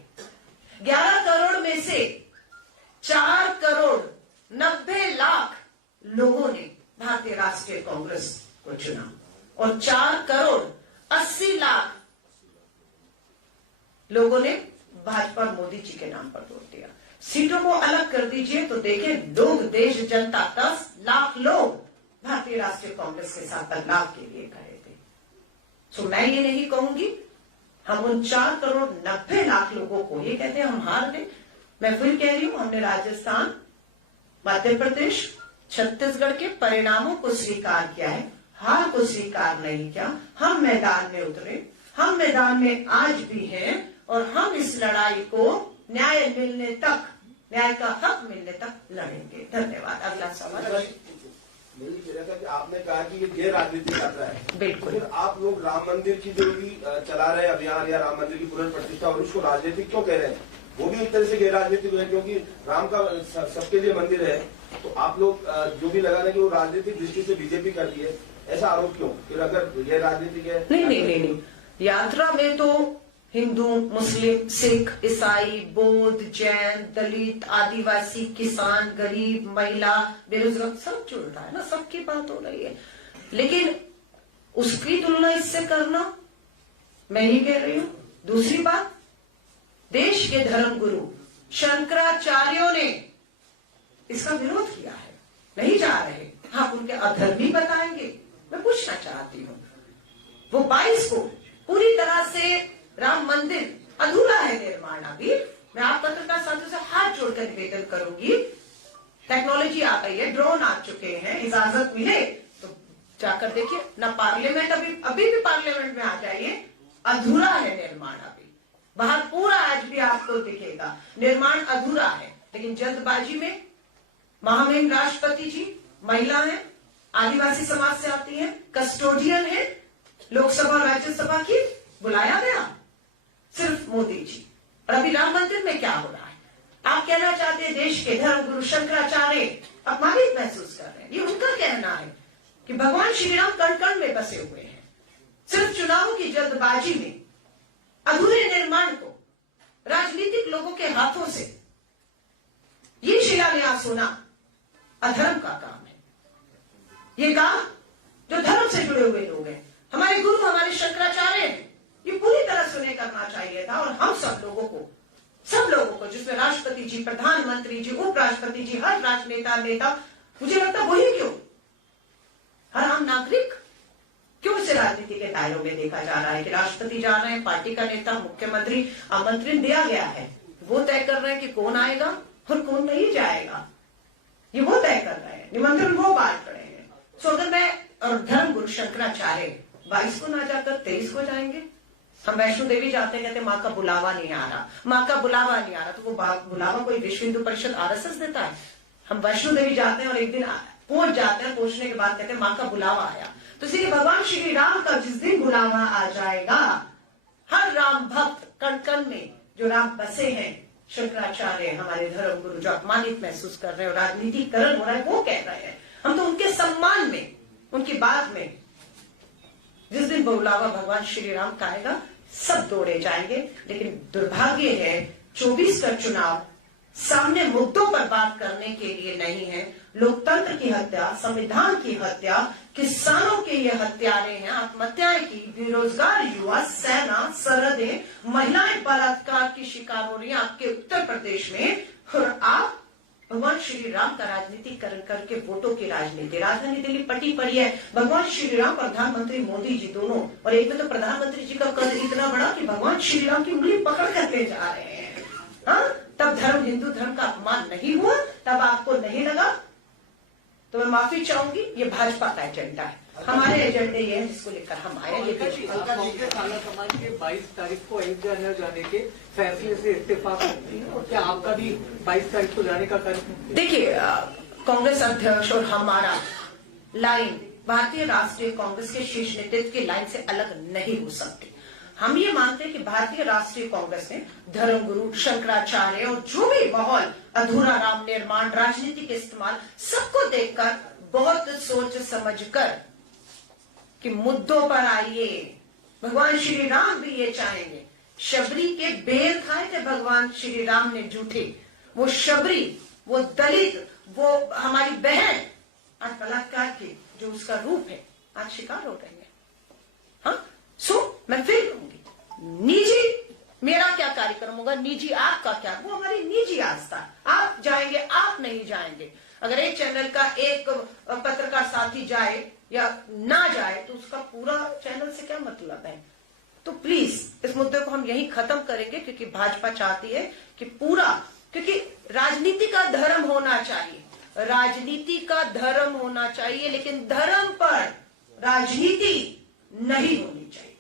11 करोड़ में से 4 करोड़ 90 लाख लोगों ने भारतीय राष्ट्रीय कांग्रेस को चुना और 4 करोड़ 80 लाख लोगों ने भाजपा मोदी जी के नाम पर वोट दिया। सीटों को अलग कर दीजिए तो देखें, लोग, देश, जनता, 10 लाख लोग भारतीय राष्ट्रीय कांग्रेस के साथ बदलाव के लिए खड़े थे। सो मैं ये नहीं कहूंगी हम उन 4 करोड़ 90 लाख लोगों को ये कहते हैं हम हार गए। मैं फिर कह रही हूं, हमने राजस्थान, मध्य प्रदेश, छत्तीसगढ़ के परिणामों को स्वीकार किया है, हार को स्वीकार नहीं किया। हम मैदान में उतरे, हम मैदान में आज भी हैं और हम इस लड़ाई को न्याय मिलने तक, न्याय का हक मिलने तक लड़ेंगे। धन्यवाद। अगला सवाल। कि आपने कहा कि ये गैर राजनीतिक यात्रा है, बिल्कुल। तो आप लोग राम मंदिर की जो भी चला रहे अभियान या राम मंदिर की पुनर्प्रतिष्ठा और उसको राजनीतिक क्यों कह रहे हैं? वो भी एक तरह से गैर राजनीतिक है, क्योंकि राम का सबके लिए मंदिर है तो आप लोग जो भी लगा रहे हैं कि वो राजनीतिक दृष्टि से बीजेपी कर रही है, ऐसा आरोप क्यों? फिर अगर ये राजनीतिक है नहीं। यात्रा में तो हिंदू, मुस्लिम, सिख, ईसाई, बौद्ध, जैन, दलित, आदिवासी, किसान, गरीब, महिला, बेरोजगार सब जुड़ रहा है ना, सबकी बात हो रही है। लेकिन उसकी तुलना इससे करना मैं नहीं कह रही हूं। दूसरी बात, देश के धर्मगुरु शंकराचार्यों ने इसका विरोध किया है, नहीं जा रहे। आप उनके अधर्मी बताएंगे? मैं पूछना चाहती हूँ, वो 22 को पूरी तरह से राम मंदिर अधूरा है निर्माण अभी। मैं आप पत्रकार साथियों से हाथ जोड़कर निवेदन करूंगी, टेक्नोलॉजी आ गई है, ड्रोन आ चुके हैं, इजाजत मिले तो जाकर देखिए ना। पार्लियामेंट अभी भी पार्लियामेंट में आ जाइए, अधूरा है निर्माण अभी। बाहर पूरा आज भी आपको दिखेगा निर्माण अधूरा है। लेकिन जल्दबाजी में महामहिम राष्ट्रपति जी महिला है, आदिवासी समाज से आती है, कस्टोडियन है, लोकसभा राज्यसभा की बुलाया गया सिर्फ मोदी जी। और अभी राम मंदिर में क्या हो रहा है? आप कहना चाहते हैं देश के धर्मगुरु शंकराचार्य अपमानित महसूस कर रहे हैं। ये उनका कहना है कि भगवान श्री राम कण कण में बसे हुए हैं। सिर्फ चुनावों की जल्दबाजी में अधूरे निर्माण को राजनीतिक लोगों के हाथों से ये शिलान्यास होना अधर्म का काम है। ये काम जो धर्म से जुड़े हुए लोग हैं, हमारे गुरु, हमारे शंकराचार्य हैं, ये पूरी तरह से उन्हें करना चाहिए था। और हम सब लोगों को जिसमें राष्ट्रपति जी, प्रधानमंत्री जी, उपराष्ट्रपति जी, हर राजनेता नेता, मुझे लगता वही क्यों, हर आम नागरिक क्यों इसे राजनीति के दायरों में देखा जा रहा है कि राष्ट्रपति जा रहे हैं, पार्टी का नेता, मुख्यमंत्री, आमंत्रण दिया गया है, वो तय कर रहे हैं कि कौन आएगा और कौन नहीं जाएगा। ये वो तय कर रहे हैं, निमंत्रण वो बांट रहे हैं। सो अगर मैं और धर्म गुरु शंकराचार्य 22 को ना जाकर 23 को जाएंगे, हम वैष्णो देवी जाते, कहते माँ का बुलावा नहीं आ रहा, माँ का बुलावा नहीं आ रहा। तो वो बुलावा कोई विश्व हिंदू परिषद आरएसएस देता है? हम वैष्णो देवी जाते हैं और एक दिन पहुंच जाते हैं, पहुंचने के बाद कहते हैं माँ का बुलावा आया। तो इसलिए भगवान श्री राम का जिस दिन बुलावा आ जाएगा, हर राम भक्त कण कण में जो राम बसे हैं, शंकराचार्य हमारे धर्म गुरु जो अपमानित महसूस कर रहे हैं और राजनीतिकरण हो रहा है, वो कह रहे हैं, हम तो उनके सम्मान में, उनकी बात में जिस दिन बुलावा भगवान श्री राम का आएगा, सब दौड़े जाएंगे। लेकिन दुर्भाग्य है 24 का चुनाव सामने मुद्दों पर बात करने के लिए नहीं है। लोकतंत्र की हत्या, संविधान की हत्या, किसानों के ये हत्यारे हैं, आत्महत्याएं की, बेरोजगार युवा, सेना, सरहदें, महिलाएं बलात्कार की शिकार हो रही हैं आपके उत्तर प्रदेश में। और आप भगवान श्री राम का राजनीतिकरण करके वोटों की राजनीति, राजधानी दिल्ली पटी पड़ी है। भगवान श्री राम, प्रधानमंत्री मोदी जी दोनों, और एक में तो प्रधानमंत्री जी का कद इतना बड़ा कि भगवान श्री राम की उंगली पकड़ करते जा रहे हैं। हाँ, तब धर्म, हिंदू धर्म का अपमान नहीं हुआ, तब आपको नहीं लगा, तो मैं माफी चाहूंगी। ये भाजपा का एजेंडा है, हमारे एजेंडे ये है जिसको लेकर हम आए। ये खाना समाज के 22 तारीख को अयोध्या न जाने के फैसले से इत्तेफाक करती है, और क्या आपका भी 22 तारीख को जाने का कार्यक्रम? देखिए, कांग्रेस अध्यक्ष और हमारा लाइन भारतीय राष्ट्रीय कांग्रेस के शीर्ष नेतृत्व की लाइन से अलग नहीं हो सकती। हम ये मानते हैं कि भारतीय राष्ट्रीय कांग्रेस ने धर्मगुरु शंकराचार्य और जो भी माहौल, अधूरा राम निर्माण, राजनीति के इस्तेमाल, सबको देखकर बहुत सोच समझकर कि मुद्दों पर आइए। भगवान श्री राम भी ये चाहेंगे। शबरी के बेर खाए थे भगवान श्री राम ने झूठे। वो शबरी, वो दलित, वो हमारी बहन आज बलात्कार की जो उसका रूप है, आज शिकार हो रही है। हाँ, मैं फिर कहूंगी, निजी मेरा क्या कार्यक्रम होगा, निजी आपका क्या, वो हमारी निजी आस्था। आप जाएंगे, आप नहीं जाएंगे। अगर एक चैनल का एक पत्रकार साथी जाए या ना जाए तो उसका पूरा चैनल से क्या मतलब है? तो प्लीज इस मुद्दे को हम यहीं खत्म करेंगे, क्योंकि भाजपा चाहती है कि पूरा, क्योंकि राजनीति का धर्म होना चाहिए, राजनीति का धर्म होना चाहिए, लेकिन धर्म पर राजनीति नहीं होनी चाहिए।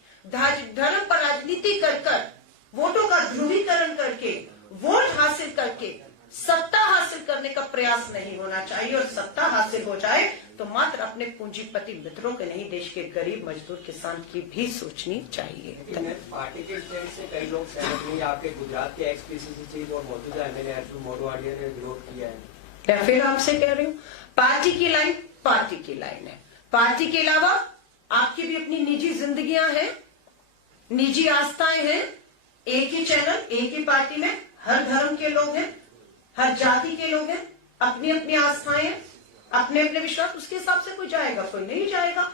धर्म पर राजनीति कर वोटों का ध्रुवीकरण करके, वोट हासिल करके सत्ता हासिल करने का प्रयास नहीं होना चाहिए। और सत्ता हासिल हो जाए तो मात्र अपने पूंजीपति मित्रों के नहीं, देश के गरीब मजदूर किसान की भी सोचनी चाहिए। पार्टी के स्टैंड से कई लोग सहमत नहीं, आपके गुजरात के एक्स-पीसीसी चीफ और मौजूदा एमएलए अर्जुन मोढवाडिया ने विरोध किया है। मैं फिर आपसे कह रही हूं, पार्टी की लाइन पार्टी की लाइन है। पार्टी के अलावा आपकी भी अपनी निजी जिंदगियां हैं, निजी आस्थाएं हैं। एक ही चैनल, एक ही पार्टी में हर धर्म के लोग हैं, हर जाति के लोग हैं, अपनी अपनी आस्थाएं हैं, अपने अपने विश्वास। उसके हिसाब से कोई जाएगा, कोई नहीं जाएगा।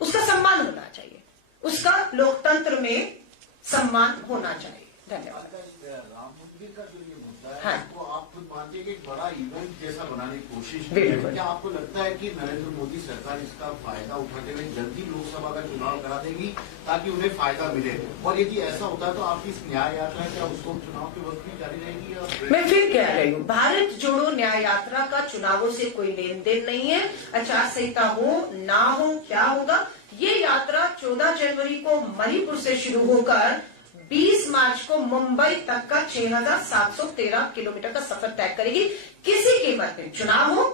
उसका सम्मान होना चाहिए, उसका लोकतंत्र में सम्मान होना चाहिए। धन्यवाद। राम मंदिर का जो ये मुद्दा है, हाँ। वो आप खुद मानते हैं कि एक बड़ा इवेंट जैसा बनाने की कोशिश की बिल्कुल। है। क्या आपको लगता है कि नरेंद्र मोदी सरकार इसका फायदा उठाते हुए जल्दी लोकसभा का चुनाव करा देगी ताकि उन्हें फायदा मिले? और यदि ऐसा होता है तो आपकी इस न्याय यात्रा क्या उसको चुनाव के वक्त में जारी रहेगी या? मैं फिर कह रही हूँ, भारत जोड़ो न्याय यात्रा का चुनावों से कोई लेन देन नहीं है। आचार संहिता हो ना हो, क्या होगा? ये यात्रा 14 जनवरी को मणिपुर से शुरू होकर 20 मार्च को मुंबई तक का 6,713 किलोमीटर का सफर तय करेगी। किसी कीमत में चुनाव हो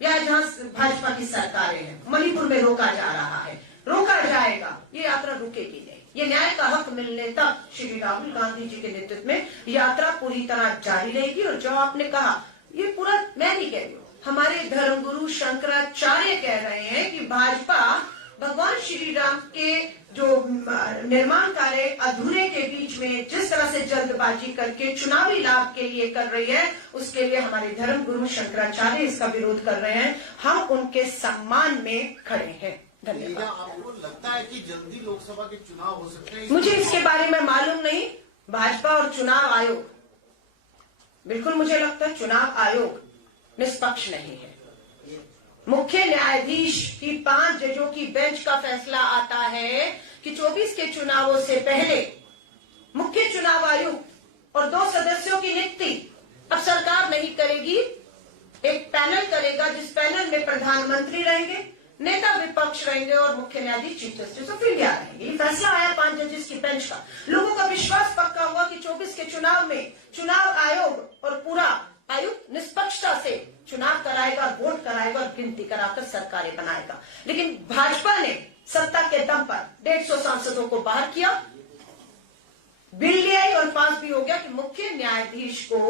या जहां भाजपा की सरकारें हैं, मणिपुर में रोका जा रहा है, रोका जाएगा। ये यात्रा रुकेगी नहीं। ये न्याय का हक मिलने तक श्री राहुल गांधी जी के नेतृत्व में यात्रा पूरी तरह जारी रहेगी। और जो आपने कहा, ये पूरा मैं नहीं कह रही हूँ, हमारे धर्मगुरु शंकराचार्य कह रहे हैं कि भाजपा भगवान श्री राम के जो निर्माण कार्य अधूरे के बीच में जिस तरह से जल्दबाजी करके चुनावी लाभ के लिए कर रही है, उसके लिए हमारे धर्म गुरु शंकराचार्य इसका विरोध कर रहे हैं। हम उनके सम्मान में खड़े हैं। धन्यवाद। आपको लगता है कि जल्दी लोकसभा के चुनाव हो सकते हैं? मुझे इसके बारे में मालूम नहीं। भाजपा और चुनाव आयोग, बिल्कुल मुझे लगता है चुनाव आयोग निष्पक्ष नहीं है। मुख्य न्यायाधीश की 5 जजों की बेंच का फैसला आता है कि 24 के चुनावों से पहले मुख्य चुनाव आयुक्त और 2 सदस्यों की नियुक्ति अब सरकार नहीं करेगी, एक पैनल करेगा, जिस पैनल में प्रधानमंत्री रहेंगे, नेता विपक्ष रहेंगे और मुख्य न्यायाधीश चीफ जस्टिस ऑफ इंडिया रहेंगे। ये फैसला आया 5 जजेस की बेंच का। लोगों का विश्वास पक्का हुआ कि 24 के चुनाव में चुनाव आयोग और पूरा आयुक्त निष्पक्षता से चुनाव कराएगा, वोट कराएगा और गिनती कराकर सरकारें बनाएगा। लेकिन भाजपा ने सत्ता के दम पर 150 सांसदों को बाहर किया, बिल ले आई और पास भी हो गया कि मुख्य न्यायाधीश को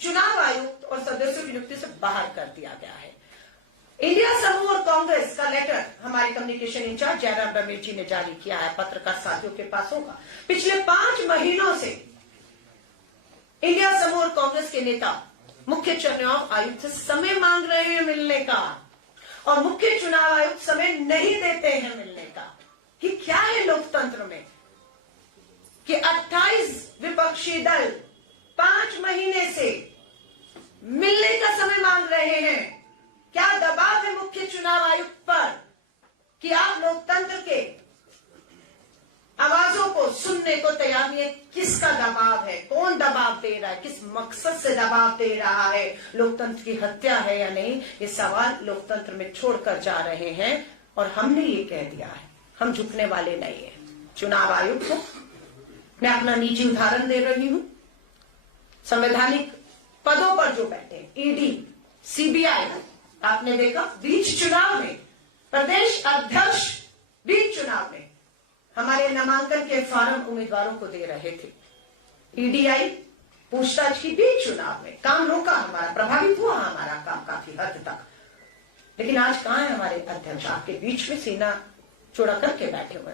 चुनाव आयुक्त और सदस्यों की नियुक्ति से बाहर कर दिया गया है। इंडिया समूह और कांग्रेस का लेटर हमारे कम्युनिकेशन इंचार्ज जयराम रमेश जी ने जारी किया है, पत्रकार साथियों के पास होगा। पिछले 5 महीनों से इंडिया समूह और कांग्रेस के नेता मुख्य चुनाव आयुक्त से समय मांग रहे हैं मिलने का, और मुख्य चुनाव आयुक्त समय नहीं देते हैं मिलने का। कि क्या है लोकतंत्र में कि 28 विपक्षी दल 5 महीने से मिलने का समय मांग रहे हैं? क्या दबाव है मुख्य चुनाव आयुक्त पर कि आप लोकतंत्र के आवाजों को सुनने को तैयार नहीं है? किसका दबाव है? कौन दबाव दे रहा है? किस मकसद से दबाव दे रहा है? लोकतंत्र की हत्या है या नहीं, ये सवाल लोकतंत्र में छोड़कर जा रहे हैं। और हमने ये कह दिया है, हम झुकने वाले नहीं है। चुनाव आयोग को मैं अपना निजी उदाहरण दे रही हूं। संवैधानिक पदों पर जो बैठे ईडी, सीबीआई, आपने देखा बीच चुनाव में प्रदेश अध्यक्ष बीच चुनाव में हमारे नामांकन के फॉर्म उम्मीदवारों को दे रहे थे। ईडीआई पूछताछ की बीच चुनाव में, काम रोका हमारा, प्रभावित हुआ हमारा काम काफी हद तक। लेकिन आज कहां है हमारे अध्यक्ष? आपके बीच में सीना चौड़ा करके बैठे हुए,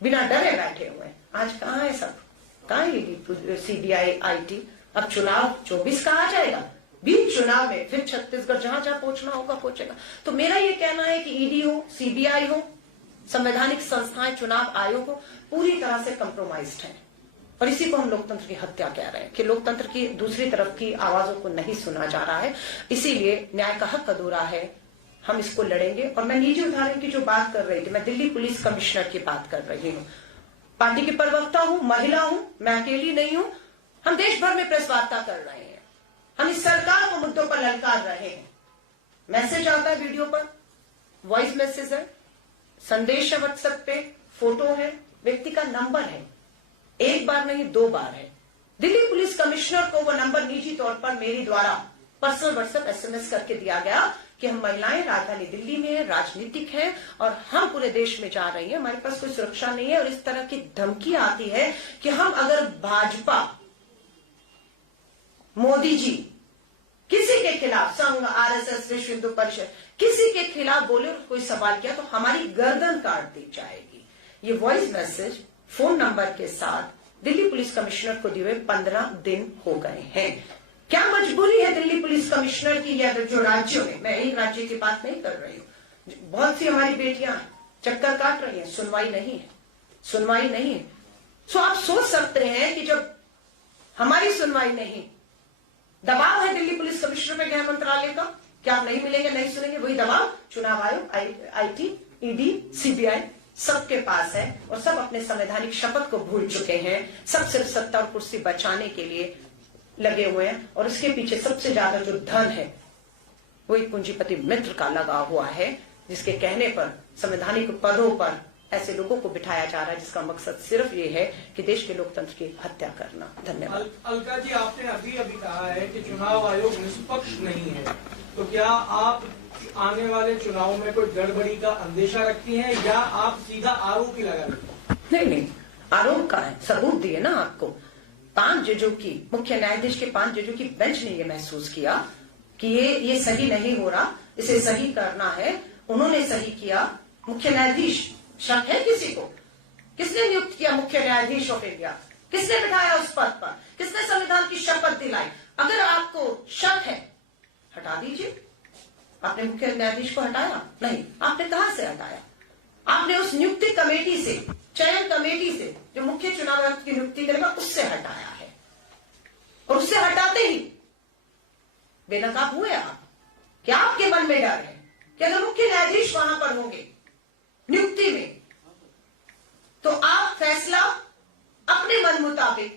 बिना डरे बैठे हुए। आज कहां है सब? कहां है ईडी, सीबीआई, आईटी? अब चुनाव 24 का आ जाएगा, बीच चुनाव में फिर छत्तीसगढ़ जहां जहां पहुंचना होगा पहुंचेगा। तो मेरा ये कहना है कि ईडी हो, सीबीआई हो, संवैधानिक संस्थाएं, चुनाव आयोग हो, पूरी तरह से कंप्रोमाइज्ड हैं। और इसी को हम लोकतंत्र की हत्या कह रहे हैं कि लोकतंत्र की दूसरी तरफ की आवाजों को नहीं सुना जा रहा है। इसीलिए न्याय का हक अधूरा है, हम इसको लड़ेंगे। और मैं निजी उदाहरण की जो बात कर रही थी, मैं दिल्ली पुलिस कमिश्नर की बात कर रही हूँ। पार्टी की प्रवक्ता हूं, महिला हूं, मैं अकेली नहीं हूं। हम देश भर में प्रेस वार्ता कर रहे हैं, हम इस सरकार को मुद्दों पर ललकार रहे हैं। मैसेज आता है वीडियो पर, वॉइस मैसेज है, संदेश है व्हाट्सएप पे, फोटो है, व्यक्ति का नंबर है, 1 बार नहीं 2 बार है। दिल्ली पुलिस कमिश्नर को वो नंबर निजी तौर पर मेरे द्वारा पर्सनल व्हाट्सएप SMS करके दिया गया कि हम महिलाएं राजधानी दिल्ली में हैं, राजनीतिक हैं और हम पूरे देश में जा रही हैं, हमारे पास कोई सुरक्षा नहीं है। और इस तरह की धमकी आती है कि हम अगर भाजपा, मोदी जी किसी के खिलाफ, संघ, आरएसएस, विश्व हिंदू परिषद, किसी के खिलाफ बोले और कोई सवाल किया तो हमारी गर्दन काट दी जाएगी। ये वॉइस मैसेज फोन नंबर के साथ दिल्ली पुलिस कमिश्नर को दिए हुए 15 दिन हो गए हैं। क्या मजबूरी है दिल्ली पुलिस कमिश्नर की या जो राज्यों में, मैं एक राज्य की बात नहीं कर रही हूं, बहुत सी हमारी बेटियां चक्कर काट रही हैं, सुनवाई नहीं है, सुनवाई नहीं है। सो आप सोच सकते हैं कि जब हमारी सुनवाई नहीं, दबाव है दिल्ली पुलिस कमिश्नर पे गृह मंत्रालय का, क्या आप नहीं मिलेंगे, नहीं सुनेंगे, वही दबाव चुनाव आयोग, आईटी, ईडी, सीबीआई सबके पास है और सब अपने संवैधानिक शपथ को भूल चुके हैं। सब सिर्फ सत्ता और कुर्सी बचाने के लिए लगे हुए हैं और उसके पीछे सबसे ज्यादा जो धन है वही पूंजीपति मित्र का लगा हुआ है, जिसके कहने पर संवैधानिक पदों पर ऐसे लोगों को बिठाया जा रहा है जिसका मकसद सिर्फ ये है कि देश के लोकतंत्र की हत्या करना। धन्यवाद। अलका जी, आपने अभी कहा है कि चुनाव आयोग निष्पक्ष नहीं है, तो क्या आप आने वाले चुनाव में कोई गड़बड़ी का अंदेशा रखती हैं या आप सीधा आरोप ही लगा रही हैं? नहीं, आरोप का है, सबूत दिए ना आपको। 5 जजों की, मुख्य न्यायाधीश के 5 जजों की बेंच ने ये महसूस किया कि ये सही नहीं हो रहा, इसे सही करना है, उन्होंने सही किया। मुख्य न्यायाधीश, शक है किसी को? किसने नियुक्त किया मुख्य न्यायाधीश ऑफ इंडिया? किसने बिठाया उस पद पर? किसने संविधान की शपथ दिलाई? अगर आपको शक है, हटा दीजिए। आपने मुख्य न्यायाधीश को हटाया? नहीं। आपने कहां से हटाया? आपने उस नियुक्ति कमेटी से, चयन कमेटी से, जो मुख्य चुनाव आयुक्त की नियुक्ति करेगा, उससे हटाया है। और उससे हटाते ही बेनकाब हुए आप। क्या आपके मन में डर है कि अगर मुख्य न्यायाधीश वहां पर होंगे नियुक्ति में, तो आप फैसला अपने मन मुताबिक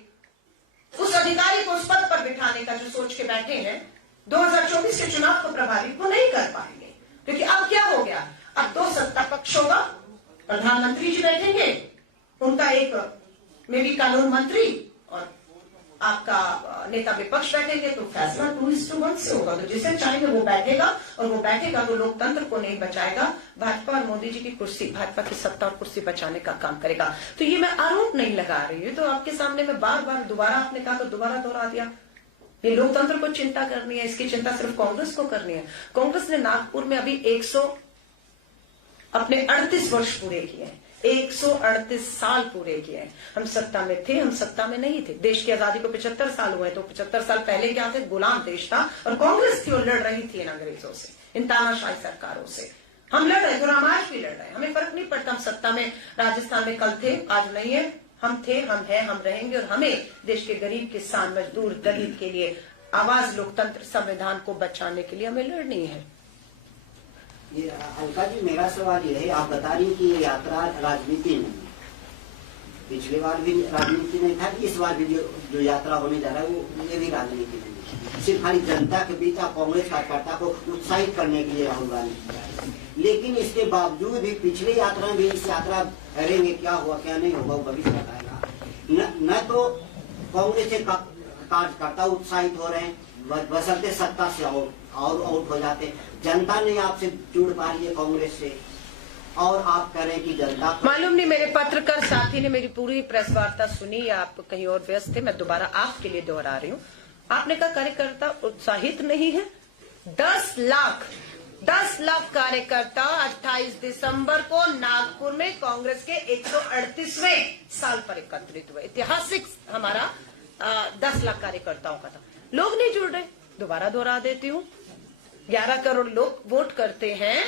उस अधिकारी को उस पद पर बिठाने का जो सोच के बैठे हैं 2024 के चुनाव को प्रभावित वो नहीं कर पाएंगे? क्योंकि अब क्या हो गया, अब 2 सत्ता पक्ष होगा, प्रधानमंत्री जी बैठेंगे, उनका एक में भी कानून मंत्री और आपका नेता विपक्ष बैठेंगे, तो फैसला 2:1 से होगा। तो जिसे चाहेंगे वो बैठेगा और वो बैठेगा तो लोकतंत्र को नहीं बचाएगा, भाजपा और मोदी जी की कुर्सी, भाजपा की सत्ता और कुर्सी बचाने का काम करेगा। तो ये मैं आरोप नहीं लगा रही हूँ, तो आपके सामने मैं बार बार दोबारा आपने कहा तो दोबारा दोहरा दिया। ये लोकतंत्र को चिंता करनी है, इसकी चिंता सिर्फ कांग्रेस को करनी है। कांग्रेस ने नागपुर में अभी 138 वर्ष पूरे किए हैं, 138 साल पूरे किए हैं। हम सत्ता में थे, हम सत्ता में नहीं थे। देश की आजादी को 75 साल हुए, तो 75 साल पहले क्या थे? गुलाम देश था और कांग्रेस थी और लड़ रही थी इन अंग्रेजों से, इन तानाशाही सरकारों से। हम लड़ रहे थे और हम आज भी लड़ रहे हैं, हमें फर्क नहीं पड़ता। हम सत्ता में राजस्थान में कल थे, आज नहीं है। हम थे, हम हैं, हम रहेंगे और हमें देश के गरीब, किसान, मजदूर, दलित के लिए आवाज, लोकतंत्र, संविधान को बचाने के लिए हमें लड़नी है। ये अलका जी, मेरा सवाल ये है, आप बता रही कि ये यात्रा राजनीति नहीं है। पिछली बार भी राजनीति नहीं था, इस बार भी जो यात्रा होने जा रहा है वो ये भी राजनीति नहीं है। सिर्फ खाली जनता के बीच कांग्रेस कार्यकर्ता को उत्साहित करने के लिए राहुल गांधी। लेकिन इसके बावजूद भी पिछले यात्रा में भी इस यात्रा करेंगे, क्या हुआ क्या नहीं होगा वो भविष्य बताएगा। न तो कांग्रेस के कार्यकर्ता उत्साहित हो रहे हैं, बसंते सत्ता से और आउट हो जाते। जनता नहीं आपसे जुड़ पा रही है कांग्रेस से, और आप करें कि जनता मालूम नहीं। मेरे पत्रकार साथी ने मेरी पूरी प्रेस वार्ता सुनी या आप कहीं और व्यस्त थे, मैं दोबारा आपके लिए दोहरा रही हूँ। आपने कहा कार्यकर्ता उत्साहित नहीं है। 10 लाख कार्यकर्ता 28 दिसंबर को नागपुर में कांग्रेस के 138वें साल पर एकत्रित हुए। ऐतिहासिक हमारा 10 लाख कार्यकर्ताओं का था। लोग नहीं जुड़ रहे, दोबारा दोहरा देती हूँ। 11 करोड़ लोग वोट करते हैं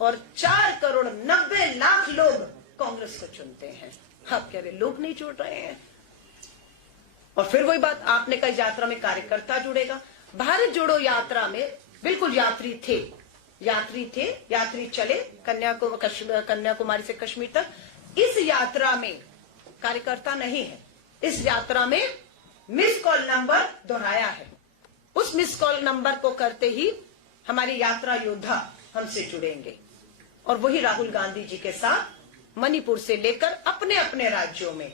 और 4 करोड़ 90 लाख लोग कांग्रेस को चुनते हैं। आप कह रहे लोग नहीं जुड़ रहे हैं। और फिर वही बात आपने कहा, यात्रा में कार्यकर्ता जुड़ेगा। भारत जोड़ो यात्रा में बिल्कुल यात्री थे, यात्री चले कन्याकुमारी से कश्मीर तक। इस यात्रा में कार्यकर्ता नहीं है, इस यात्रा में मिस कॉल नंबर दोहराया है। उस मिस कॉल नंबर को करते ही हमारे यात्रा योद्धा हमसे जुड़ेंगे और वही राहुल गांधी जी के साथ मणिपुर से लेकर अपने अपने राज्यों में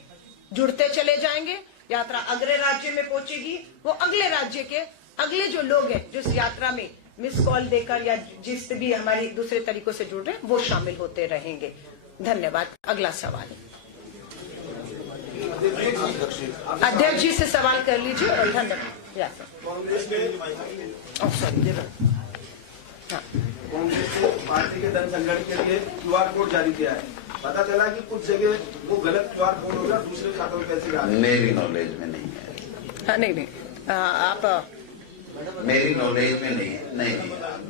जुड़ते चले जाएंगे। यात्रा अगले राज्य में पहुंचेगी, वो अगले राज्य के अगले जो लोग हैं जो इस यात्रा में मिस कॉल देकर या जिस भी हमारी दूसरे तरीकों से जुड़ रहे हैं वो शामिल होते रहेंगे। धन्यवाद। अगला सवाल अध्यक्ष जी से सवाल कर लीजिए और धन्यवाद। Yes, sir. कांग्रेस ने Oh, sorry. हाँ. कांग्रेस ने पार्टी के धन संग्रहण के लिए QR कोड जारी किया है। पता चला कि कुछ जगह वो गलत QR कोड होगा, दूसरे खातों में पैसे जा रहे हैं। मेरी नॉलेज में नहीं है। हाँ, नहीं आप मेरी नॉलेज में नहीं है। नहीं,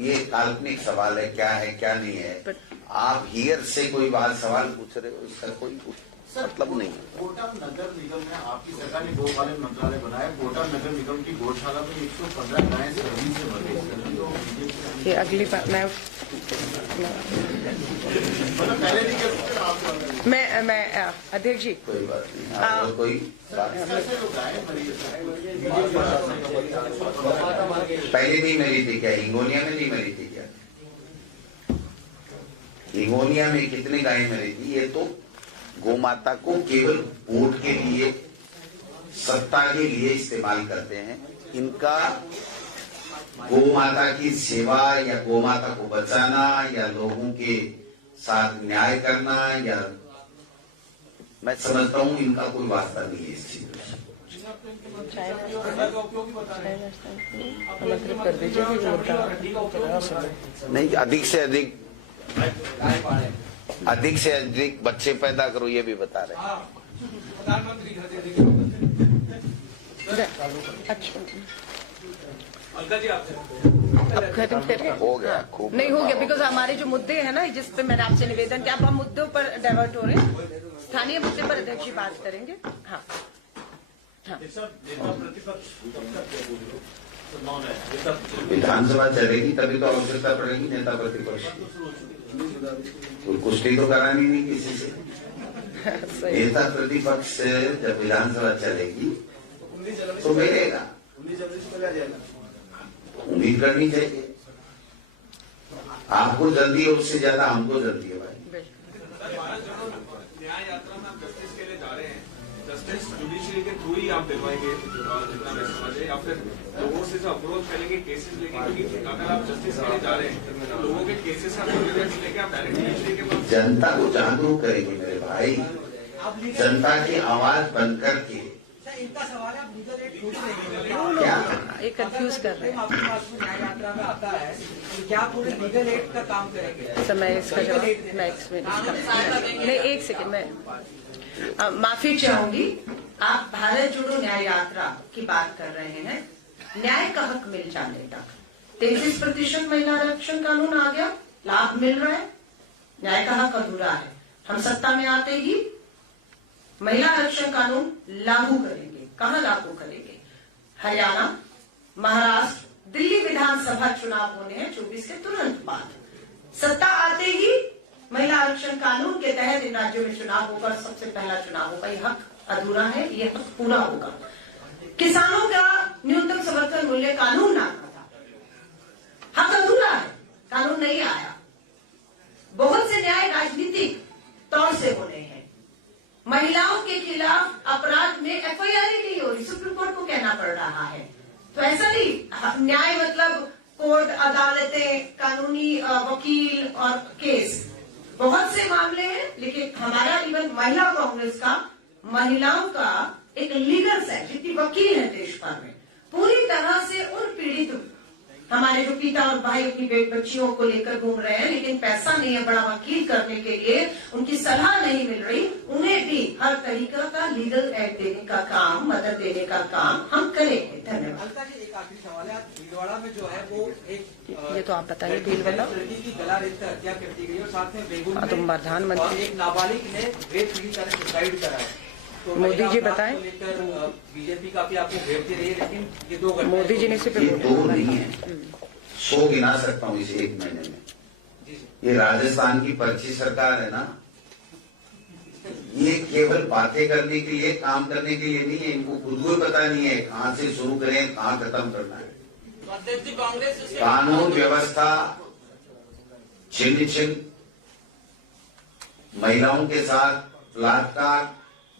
ये काल्पनिक सवाल है, क्या है क्या नहीं है। आप हियर से कोई बात सवाल पूछ रहे हो, इसका कोई मतलब नहीं है। कोटा नगर निगम में आपकी सरकार ने गोपालन मंत्रालय बनाया। कोटा नगर निगम की गौशाला में 115 गायें सर्दी से मर गई। ये अगली बात पहले नहीं कर सकते आप। मैं अध्यक्ष जी, कोई बात नहीं, आप कोई बात पहले नहीं मरी थी क्या? हिंगोलिया में नहीं मरी थी क्या? हिंगोलिया में कितनी गायें मरी थी? ये तो गोमाता को केवल वोट के लिए, सत्ता के लिए इस्तेमाल करते हैं। इनका गोमाता की सेवा या गोमाता को बचाना या लोगों के साथ न्याय करना, या मैं समझता हूं इनका कोई वास्ता नहीं है इस चीज में। नहीं, अधिक से अधिक बच्चे पैदा करो, ये भी बता रहे हैं। प्रधानमंत्री अच्छा, अलका जी आपसे अब खत्म करें। हो गया, खूब नहीं हो गया, बिकॉज हमारे जो मुद्दे हैं ना, जिस पे मैंने आपसे निवेदन किया, अब हम मुद्दों पर डाइवर्ट हो रहे हैं। स्थानीय मुद्दे पर अध्यक्ष जी बात करेंगे। हाँ, विधानसभा चलेगी तभी तो आवश्यकता पड़ेगी नेता प्रतिपक्ष की। कोई कुश्ती तो करानी नहीं किसी से। नेता प्रतिपक्ष से जब विधानसभा चलेगी तो मिलेगा, 19 जनवरी से पहले आ जाएगा। उम्मीद करनी चाहिए। आपको जल्दी है, उससे ज्यादा हमको जल्दी है भाई। न्याय यात्रा में आप जस्टिस के लिए जा रहे हैं, जस्टिस जुडिशरी के थ्रू ही आप दिलवाएंगे जितना मैं समझे, या फिर लोगों से जो अप्रोच करेंगे केसेस लेके? क्योंकि अगर आप जस्टिस के लिए जा रहे हैं तो लोगों के केसेस का एविडेंस लेके आप डायरेक्ट जुडिशरी के पास जनता को जागरूक करेंगे मेरे भाई, जनता की आवाज बनकर के। इनका सवाल है, आप लीगल एड पूछ रहे क्या ये कंफ्यूज कर रहे हैं। आपके पास में न्याय यात्रा में आता है तो क्या पूरे लीगल एड का काम करेंगे? सर, मैं इसका जवाब मैं नहीं, एक सेकेंड, मैं माफी चाहूंगी। आप भारत जोड़ो न्याय यात्रा की बात कर रहे हैं। न्याय का हक मिल जाने तक 33% महिला आरक्षण कानून आ गया, लाभ मिल रहा है, न्याय का हक अधूरा है। हम सत्ता में आते ही महिला आरक्षण कानून लागू करेंगे। कहां लागू करेंगे? हरियाणा, महाराष्ट्र, दिल्ली विधानसभा चुनाव होने हैं 24 के तुरंत बाद। सत्ता आते ही महिला आरक्षण कानून के तहत इन राज्यों में चुनाव होगा, सबसे पहला चुनाव होगा। ये हक अधूरा है, ये हक पूरा होगा। किसानों का न्यूनतम समर्थन मूल्य कानून नाका था, हक अधूरा है, कानून नहीं आया। बहुत से न्याय राजनीतिक तौर से होने हैं। महिलाओं के खिलाफ अपराध में FIR ही नहीं हो रही, सुप्रीम कोर्ट को कहना पड़ रहा है। तो ऐसा नहीं, न्याय मतलब कोर्ट, अदालतें, कानूनी वकील और केस, बहुत से मामले हैं। लेकिन हमारा इवन महिला कांग्रेस का महिलाओं का एक लीगल सेल, जितनी वकील है देश भर में, पूरी तरह से उन पीड़ित, हमारे जो पिता और भाई अपनी बच्चियों को लेकर घूम रहे हैं, लेकिन पैसा नहीं है बड़ा वकील करने के लिए, उनकी सलाह नहीं मिल रही, उन्हें भी हर तरीका का लीगल एड देने का काम, मदद देने का काम हम करेंगे। धन्यवाद। अलका जी, एक आखिरी सवाल है। भीलवाड़ा में जो है वो एक ये तो आप बताइए, भीलवाड़ा लड़की की गला रेत कर हत्या कर दी गई और साथ में बेगून हाँ, तो में प्रधानमंत्री और एक नाबालिग ने रेप पीड़ित का सुसाइड करा है। तो मोदी जी बताएं। लेकर बीजेपी काफी आपको घेरती रही है, लेकिन ये दो घटनाएं मोदी जी ने इसे ये दो नहीं है, 100 गिना सकता हूँ इसे एक महीने में। ये राजस्थान की पर्ची सरकार है ना, ये केवल बातें करने के लिए, काम करने के लिए नहीं है। इनको खुद को पता नहीं है कहां से शुरू करें, कहां खत्म करना है। कानून व्यवस्था छिन्न छिन्न, महिलाओं के साथ बलात्कार,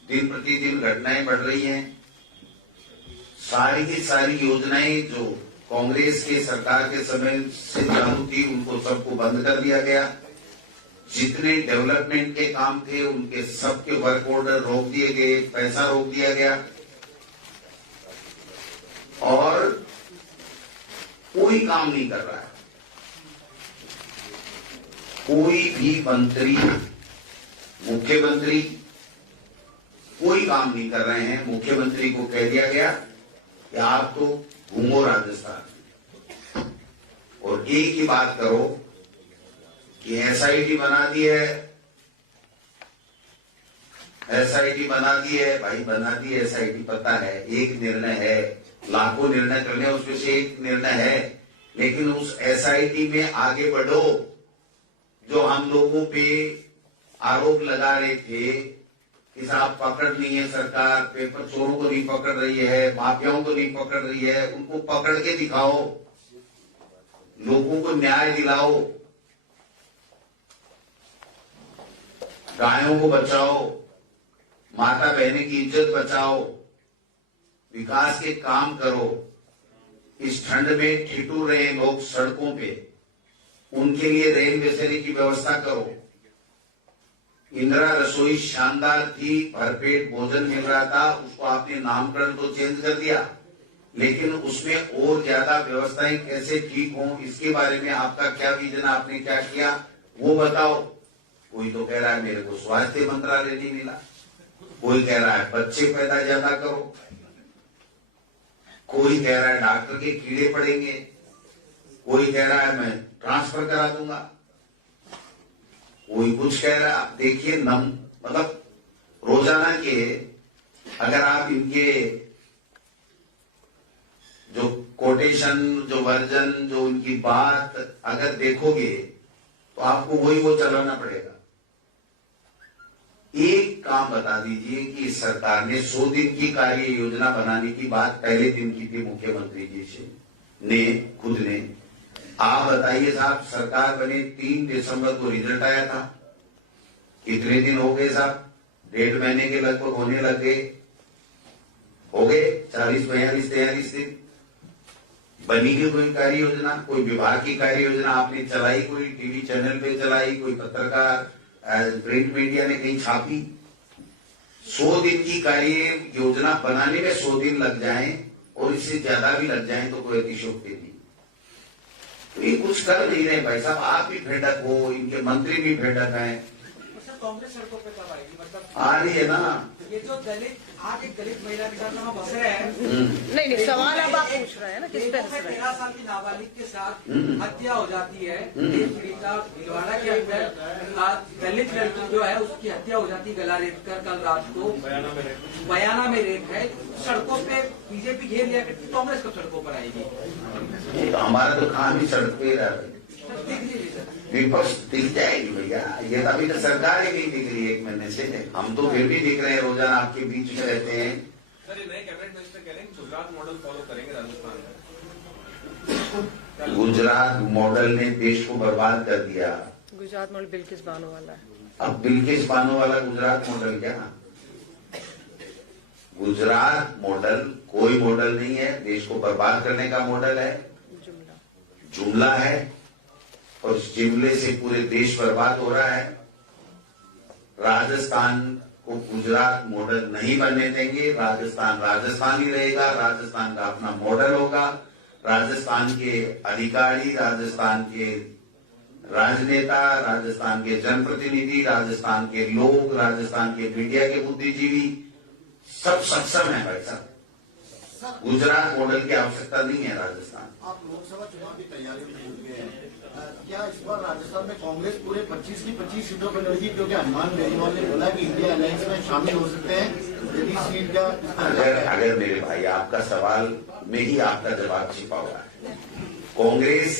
दिन प्रतिदिन घटनाएं बढ़ रही हैं। सारी की सारी योजनाएं जो कांग्रेस के सरकार के समय से चालू थी, उनको सबको बंद कर दिया गया। जितने डेवलपमेंट के काम थे उनके सबके वर्क ऑर्डर रोक दिए गए, पैसा रोक दिया गया। और कोई काम नहीं कर रहा है। कोई भी मंत्री, मुख्यमंत्री कोई काम नहीं कर रहे हैं। मुख्यमंत्री को कह दिया गया कि आप तो घूमो राजस्थान और एक ही बात करो कि एसआईटी बना दी है, एसआईटी बना दी है। भाई बना दी एसआईटी, पता है एक निर्णय है, लाखों निर्णय करने उसमें से एक निर्णय है, लेकिन उस एसआईटी में आगे बढ़ो। जो हम लोगों पे आरोप लगा रहे थे कि साहब पकड़ नहीं है सरकार, पेपर चोरों को नहीं पकड़ रही है, माफियाओं को नहीं पकड़ रही है, उनको पकड़ के दिखाओ, लोगों को न्याय दिलाओ, गायों को बचाओ, माता बहने की इज्जत बचाओ, विकास के काम करो। इस ठंड में ठिठुर रहे लोग सड़कों पे, उनके लिए रेल बेचने की व्यवस्था करो। इंदिरा रसोई शानदार थी, भरपेट भोजन मिल रहा था, उसको आपने नामकरण तो चेंज कर दिया, लेकिन उसमें और ज्यादा व्यवस्थाएं कैसे ठीक हों, इसके बारे में आपका क्या विजन, आपने क्या किया वो बताओ। कोई तो कह रहा है मेरे को स्वास्थ्य मंत्रालय नहीं मिला, कोई कह रहा है बच्चे पैदा ज्यादा करो, कोई कह रहा है डॉक्टर के कीड़े पड़ेंगे, कोई कह रहा है मैं ट्रांसफर करा दूंगा, कोई कुछ कह रहा है। आप देखिए मतलब रोजाना के अगर आप इनके जो कोटेशन, जो वर्जन, जो उनकी बात अगर देखोगे तो आपको वही वो चलाना पड़ेगा। एक काम बता दीजिए कि सरकार ने 100 दिन की कार्य योजना बनाने की बात पहले दिन की थी मुख्यमंत्री जी से ने खुद ने। आप बताइए साहब, सरकार बने 3 दिसंबर को रिजल्ट आया था, कितने दिन हो गए साहब? 1.5 महीने के लगभग होने लग गए, हो गए 40, 42, 43 दिन। बनी की कोई कार्य योजना, कोई विभाग की कार्य योजना आपने चलाई, कोई टीवी चैनल पे चलाई, कोई पत्रकार प्रिंट मीडिया ने कहीं छापी? 100 दिन की कार्य योजना बनाने में 100 दिन लग जाएं और इससे ज्यादा भी लग जाएं तो कोई अतिशयोक्ति नहीं। तो ये कुछ कर नहीं रहे भाई साहब, आप भी भेड़क हो, इनके मंत्री भी भेड़क हैं। कांग्रेस सड़कों पे कब आएगी? मतलब आ रही है ना। ये जो दलित, आज एक दलित महिला के साथ हम बस रहे हैं, नहीं सवाल अब आप पूछ रहे हैं ना, किस पे हंस रहे हैं? 13 साल की नाबालिग के साथ हत्या हो जाती है। एक पीड़िता भिलवाड़ा के अंदर दलित लड़की जो है उसकी हत्या हो जाती है गला रेत कर, कल रात को बयाना में रेप है। सड़कों पे बीजेपी घेर लिया करती, कांग्रेस कब सड़कों पर आएगी? हमारा तो काम ही सड़क पे रहा है, विपक्ष दिख जाएगी भैया। ये तो अभी तो सरकार ही नहीं दिख रही है 1 महीने से, हम तो फिर भी दिख रहे हैं, रोजाना आपके बीच में रहते हैं। सर ये नए कैबिनेट मिनिस्टर कह रहे हैं गुजरात मॉडल फॉलो करेंगे राजस्थान में। गुजरात मॉडल ने देश को बर्बाद कर दिया। गुजरात मॉडल बिल्किस बानो वाला है। अब बिल्किस बानो वाला गुजरात मॉडल क्या? गुजरात मॉडल कोई मॉडल नहीं है, देश को बर्बाद करने का मॉडल है, जुमला है, और इस जुमले से पूरे देश बर्बाद हो रहा है। राजस्थान को गुजरात मॉडल नहीं बनने देंगे। राजस्थान राजस्थान ही रहेगा, राजस्थान का अपना मॉडल होगा। राजस्थान के अधिकारी, राजस्थान के राजनेता, राजस्थान के जनप्रतिनिधि, राजस्थान के लोग, राजस्थान के मीडिया के बुद्धिजीवी सब सक्षम है भाई साहब। गुजरात मॉडल की आवश्यकता नहीं है राजस्थान। आप लोकसभा चुनाव की तैयारी में जुट गए हैं, क्या इस बार राजस्थान में कांग्रेस पूरे 25 की 25 सीटों पर लड़ेगी? क्योंकि हनुमान बेनीवाल ने बोला कि इंडिया अलायंस में शामिल हो सकते हैं यदि सीट का। अगर मेरे भाई आपका सवाल में ही आपका जवाब छिपा हुआ है। कांग्रेस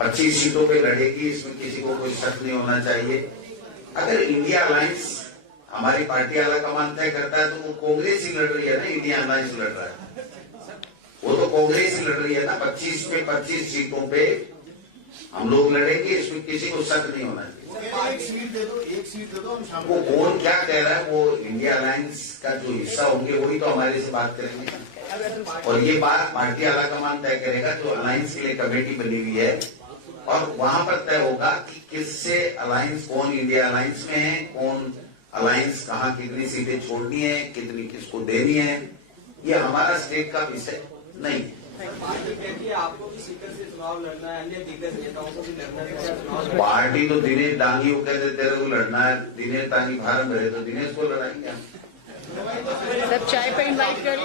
25 सीटों पे लड़ेगी, इसमें किसी को कोई शक नहीं होना चाहिए। अगर इंडिया अलायंस हमारी पार्टी आलाकमान तय करता है तो वो कांग्रेस ही लड़ रही है ना, इंडिया अलायंस लड़ रहा है, वो तो कांग्रेस ही लड़ रही है ना। 25 पे 25 सीटों पे हम लोग लड़ेंगे, इसमें किसी को शक नहीं होना चाहिए। एक सीट दे दो, एक सीट दे दो, हम शामिल। वो कौन क्या कह रहा है, वो इंडिया अलायंस का जो हिस्सा होंगे वही तो हमारे से बात करेंगे, और ये बात पार्टी आलाकमान तय करेगा। जो अलायंस के लिए कमेटी बनी हुई है, और वहां पर तय होगा कि किससे अलायंस, कौन इंडिया अलायंस में है, कौन अलायंस कहाँ कितनी सीटें छोड़नी है, कितनी किसको देनी है, ये हमारा स्टेट का विषय नहीं है। पार्टी कहती है आपको भी सीकर से चुनाव लड़ना है, अन्य दिग्गज नेताओं को भी लड़ना है, क्या चुनाव लड़ना है? पार्टी तो दिनेश दांगी वो कहते तेरे को लड़ना है, दिनेश दांगी फार्म भरे तो दिनेश को लड़ाएंगे हम। सब चाय पे इनवाइट कर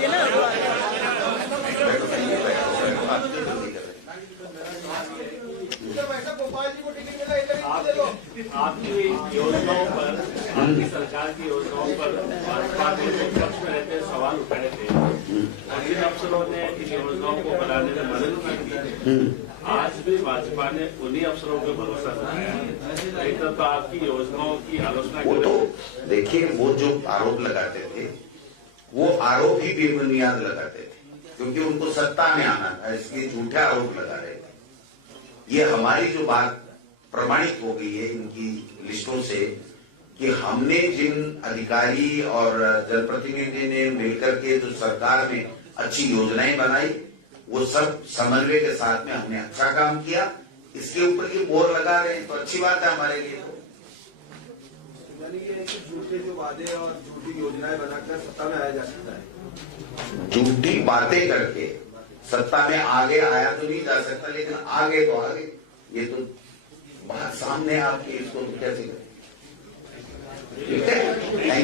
ये ना आपकी योजनाओं पर, आपकी सरकार की योजनाओं पर भाजपा के विपक्ष में रहते हुए सवाल उठाए थे और जिन अफसरों ने इन योजनाओं को बनाने में मदद की थी, आज भी भाजपा ने उन्हीं अफसरों पर भरोसा दिखाया है। एक तरफ तो आपकी योजनाओं की आलोचना वो तो देखिए, वो जो आरोप लगाते थे वो आरोप ही बेबुनियाद लगाते थे, क्योंकि उनको सत्ता में आना था, इसलिए झूठे आरोप लगा रहे थे। ये हमारी जो बात प्रमाणित हो गई है इनकी लिस्टों से कि हमने जिन अधिकारी और जनप्रतिनिधि ने मिलकर के जो सरकार में अच्छी योजनाएं बनाई, वो सब समन्वय के साथ में हमने अच्छा काम किया। इसके ऊपर ये बोर लगा रहे हैं तो अच्छी बात है हमारे लिए। यानी कि झूठे जो वादे और झूठी योजनाएं बनाकर सत्ता में आया जा सकता है। झूठी बातें करके सत्ता में आगे आया तो नहीं जा सकता, लेकिन आगे तो आगे। ये तो बात सामने आपके, इसको तो कैसे करें? ठीक है।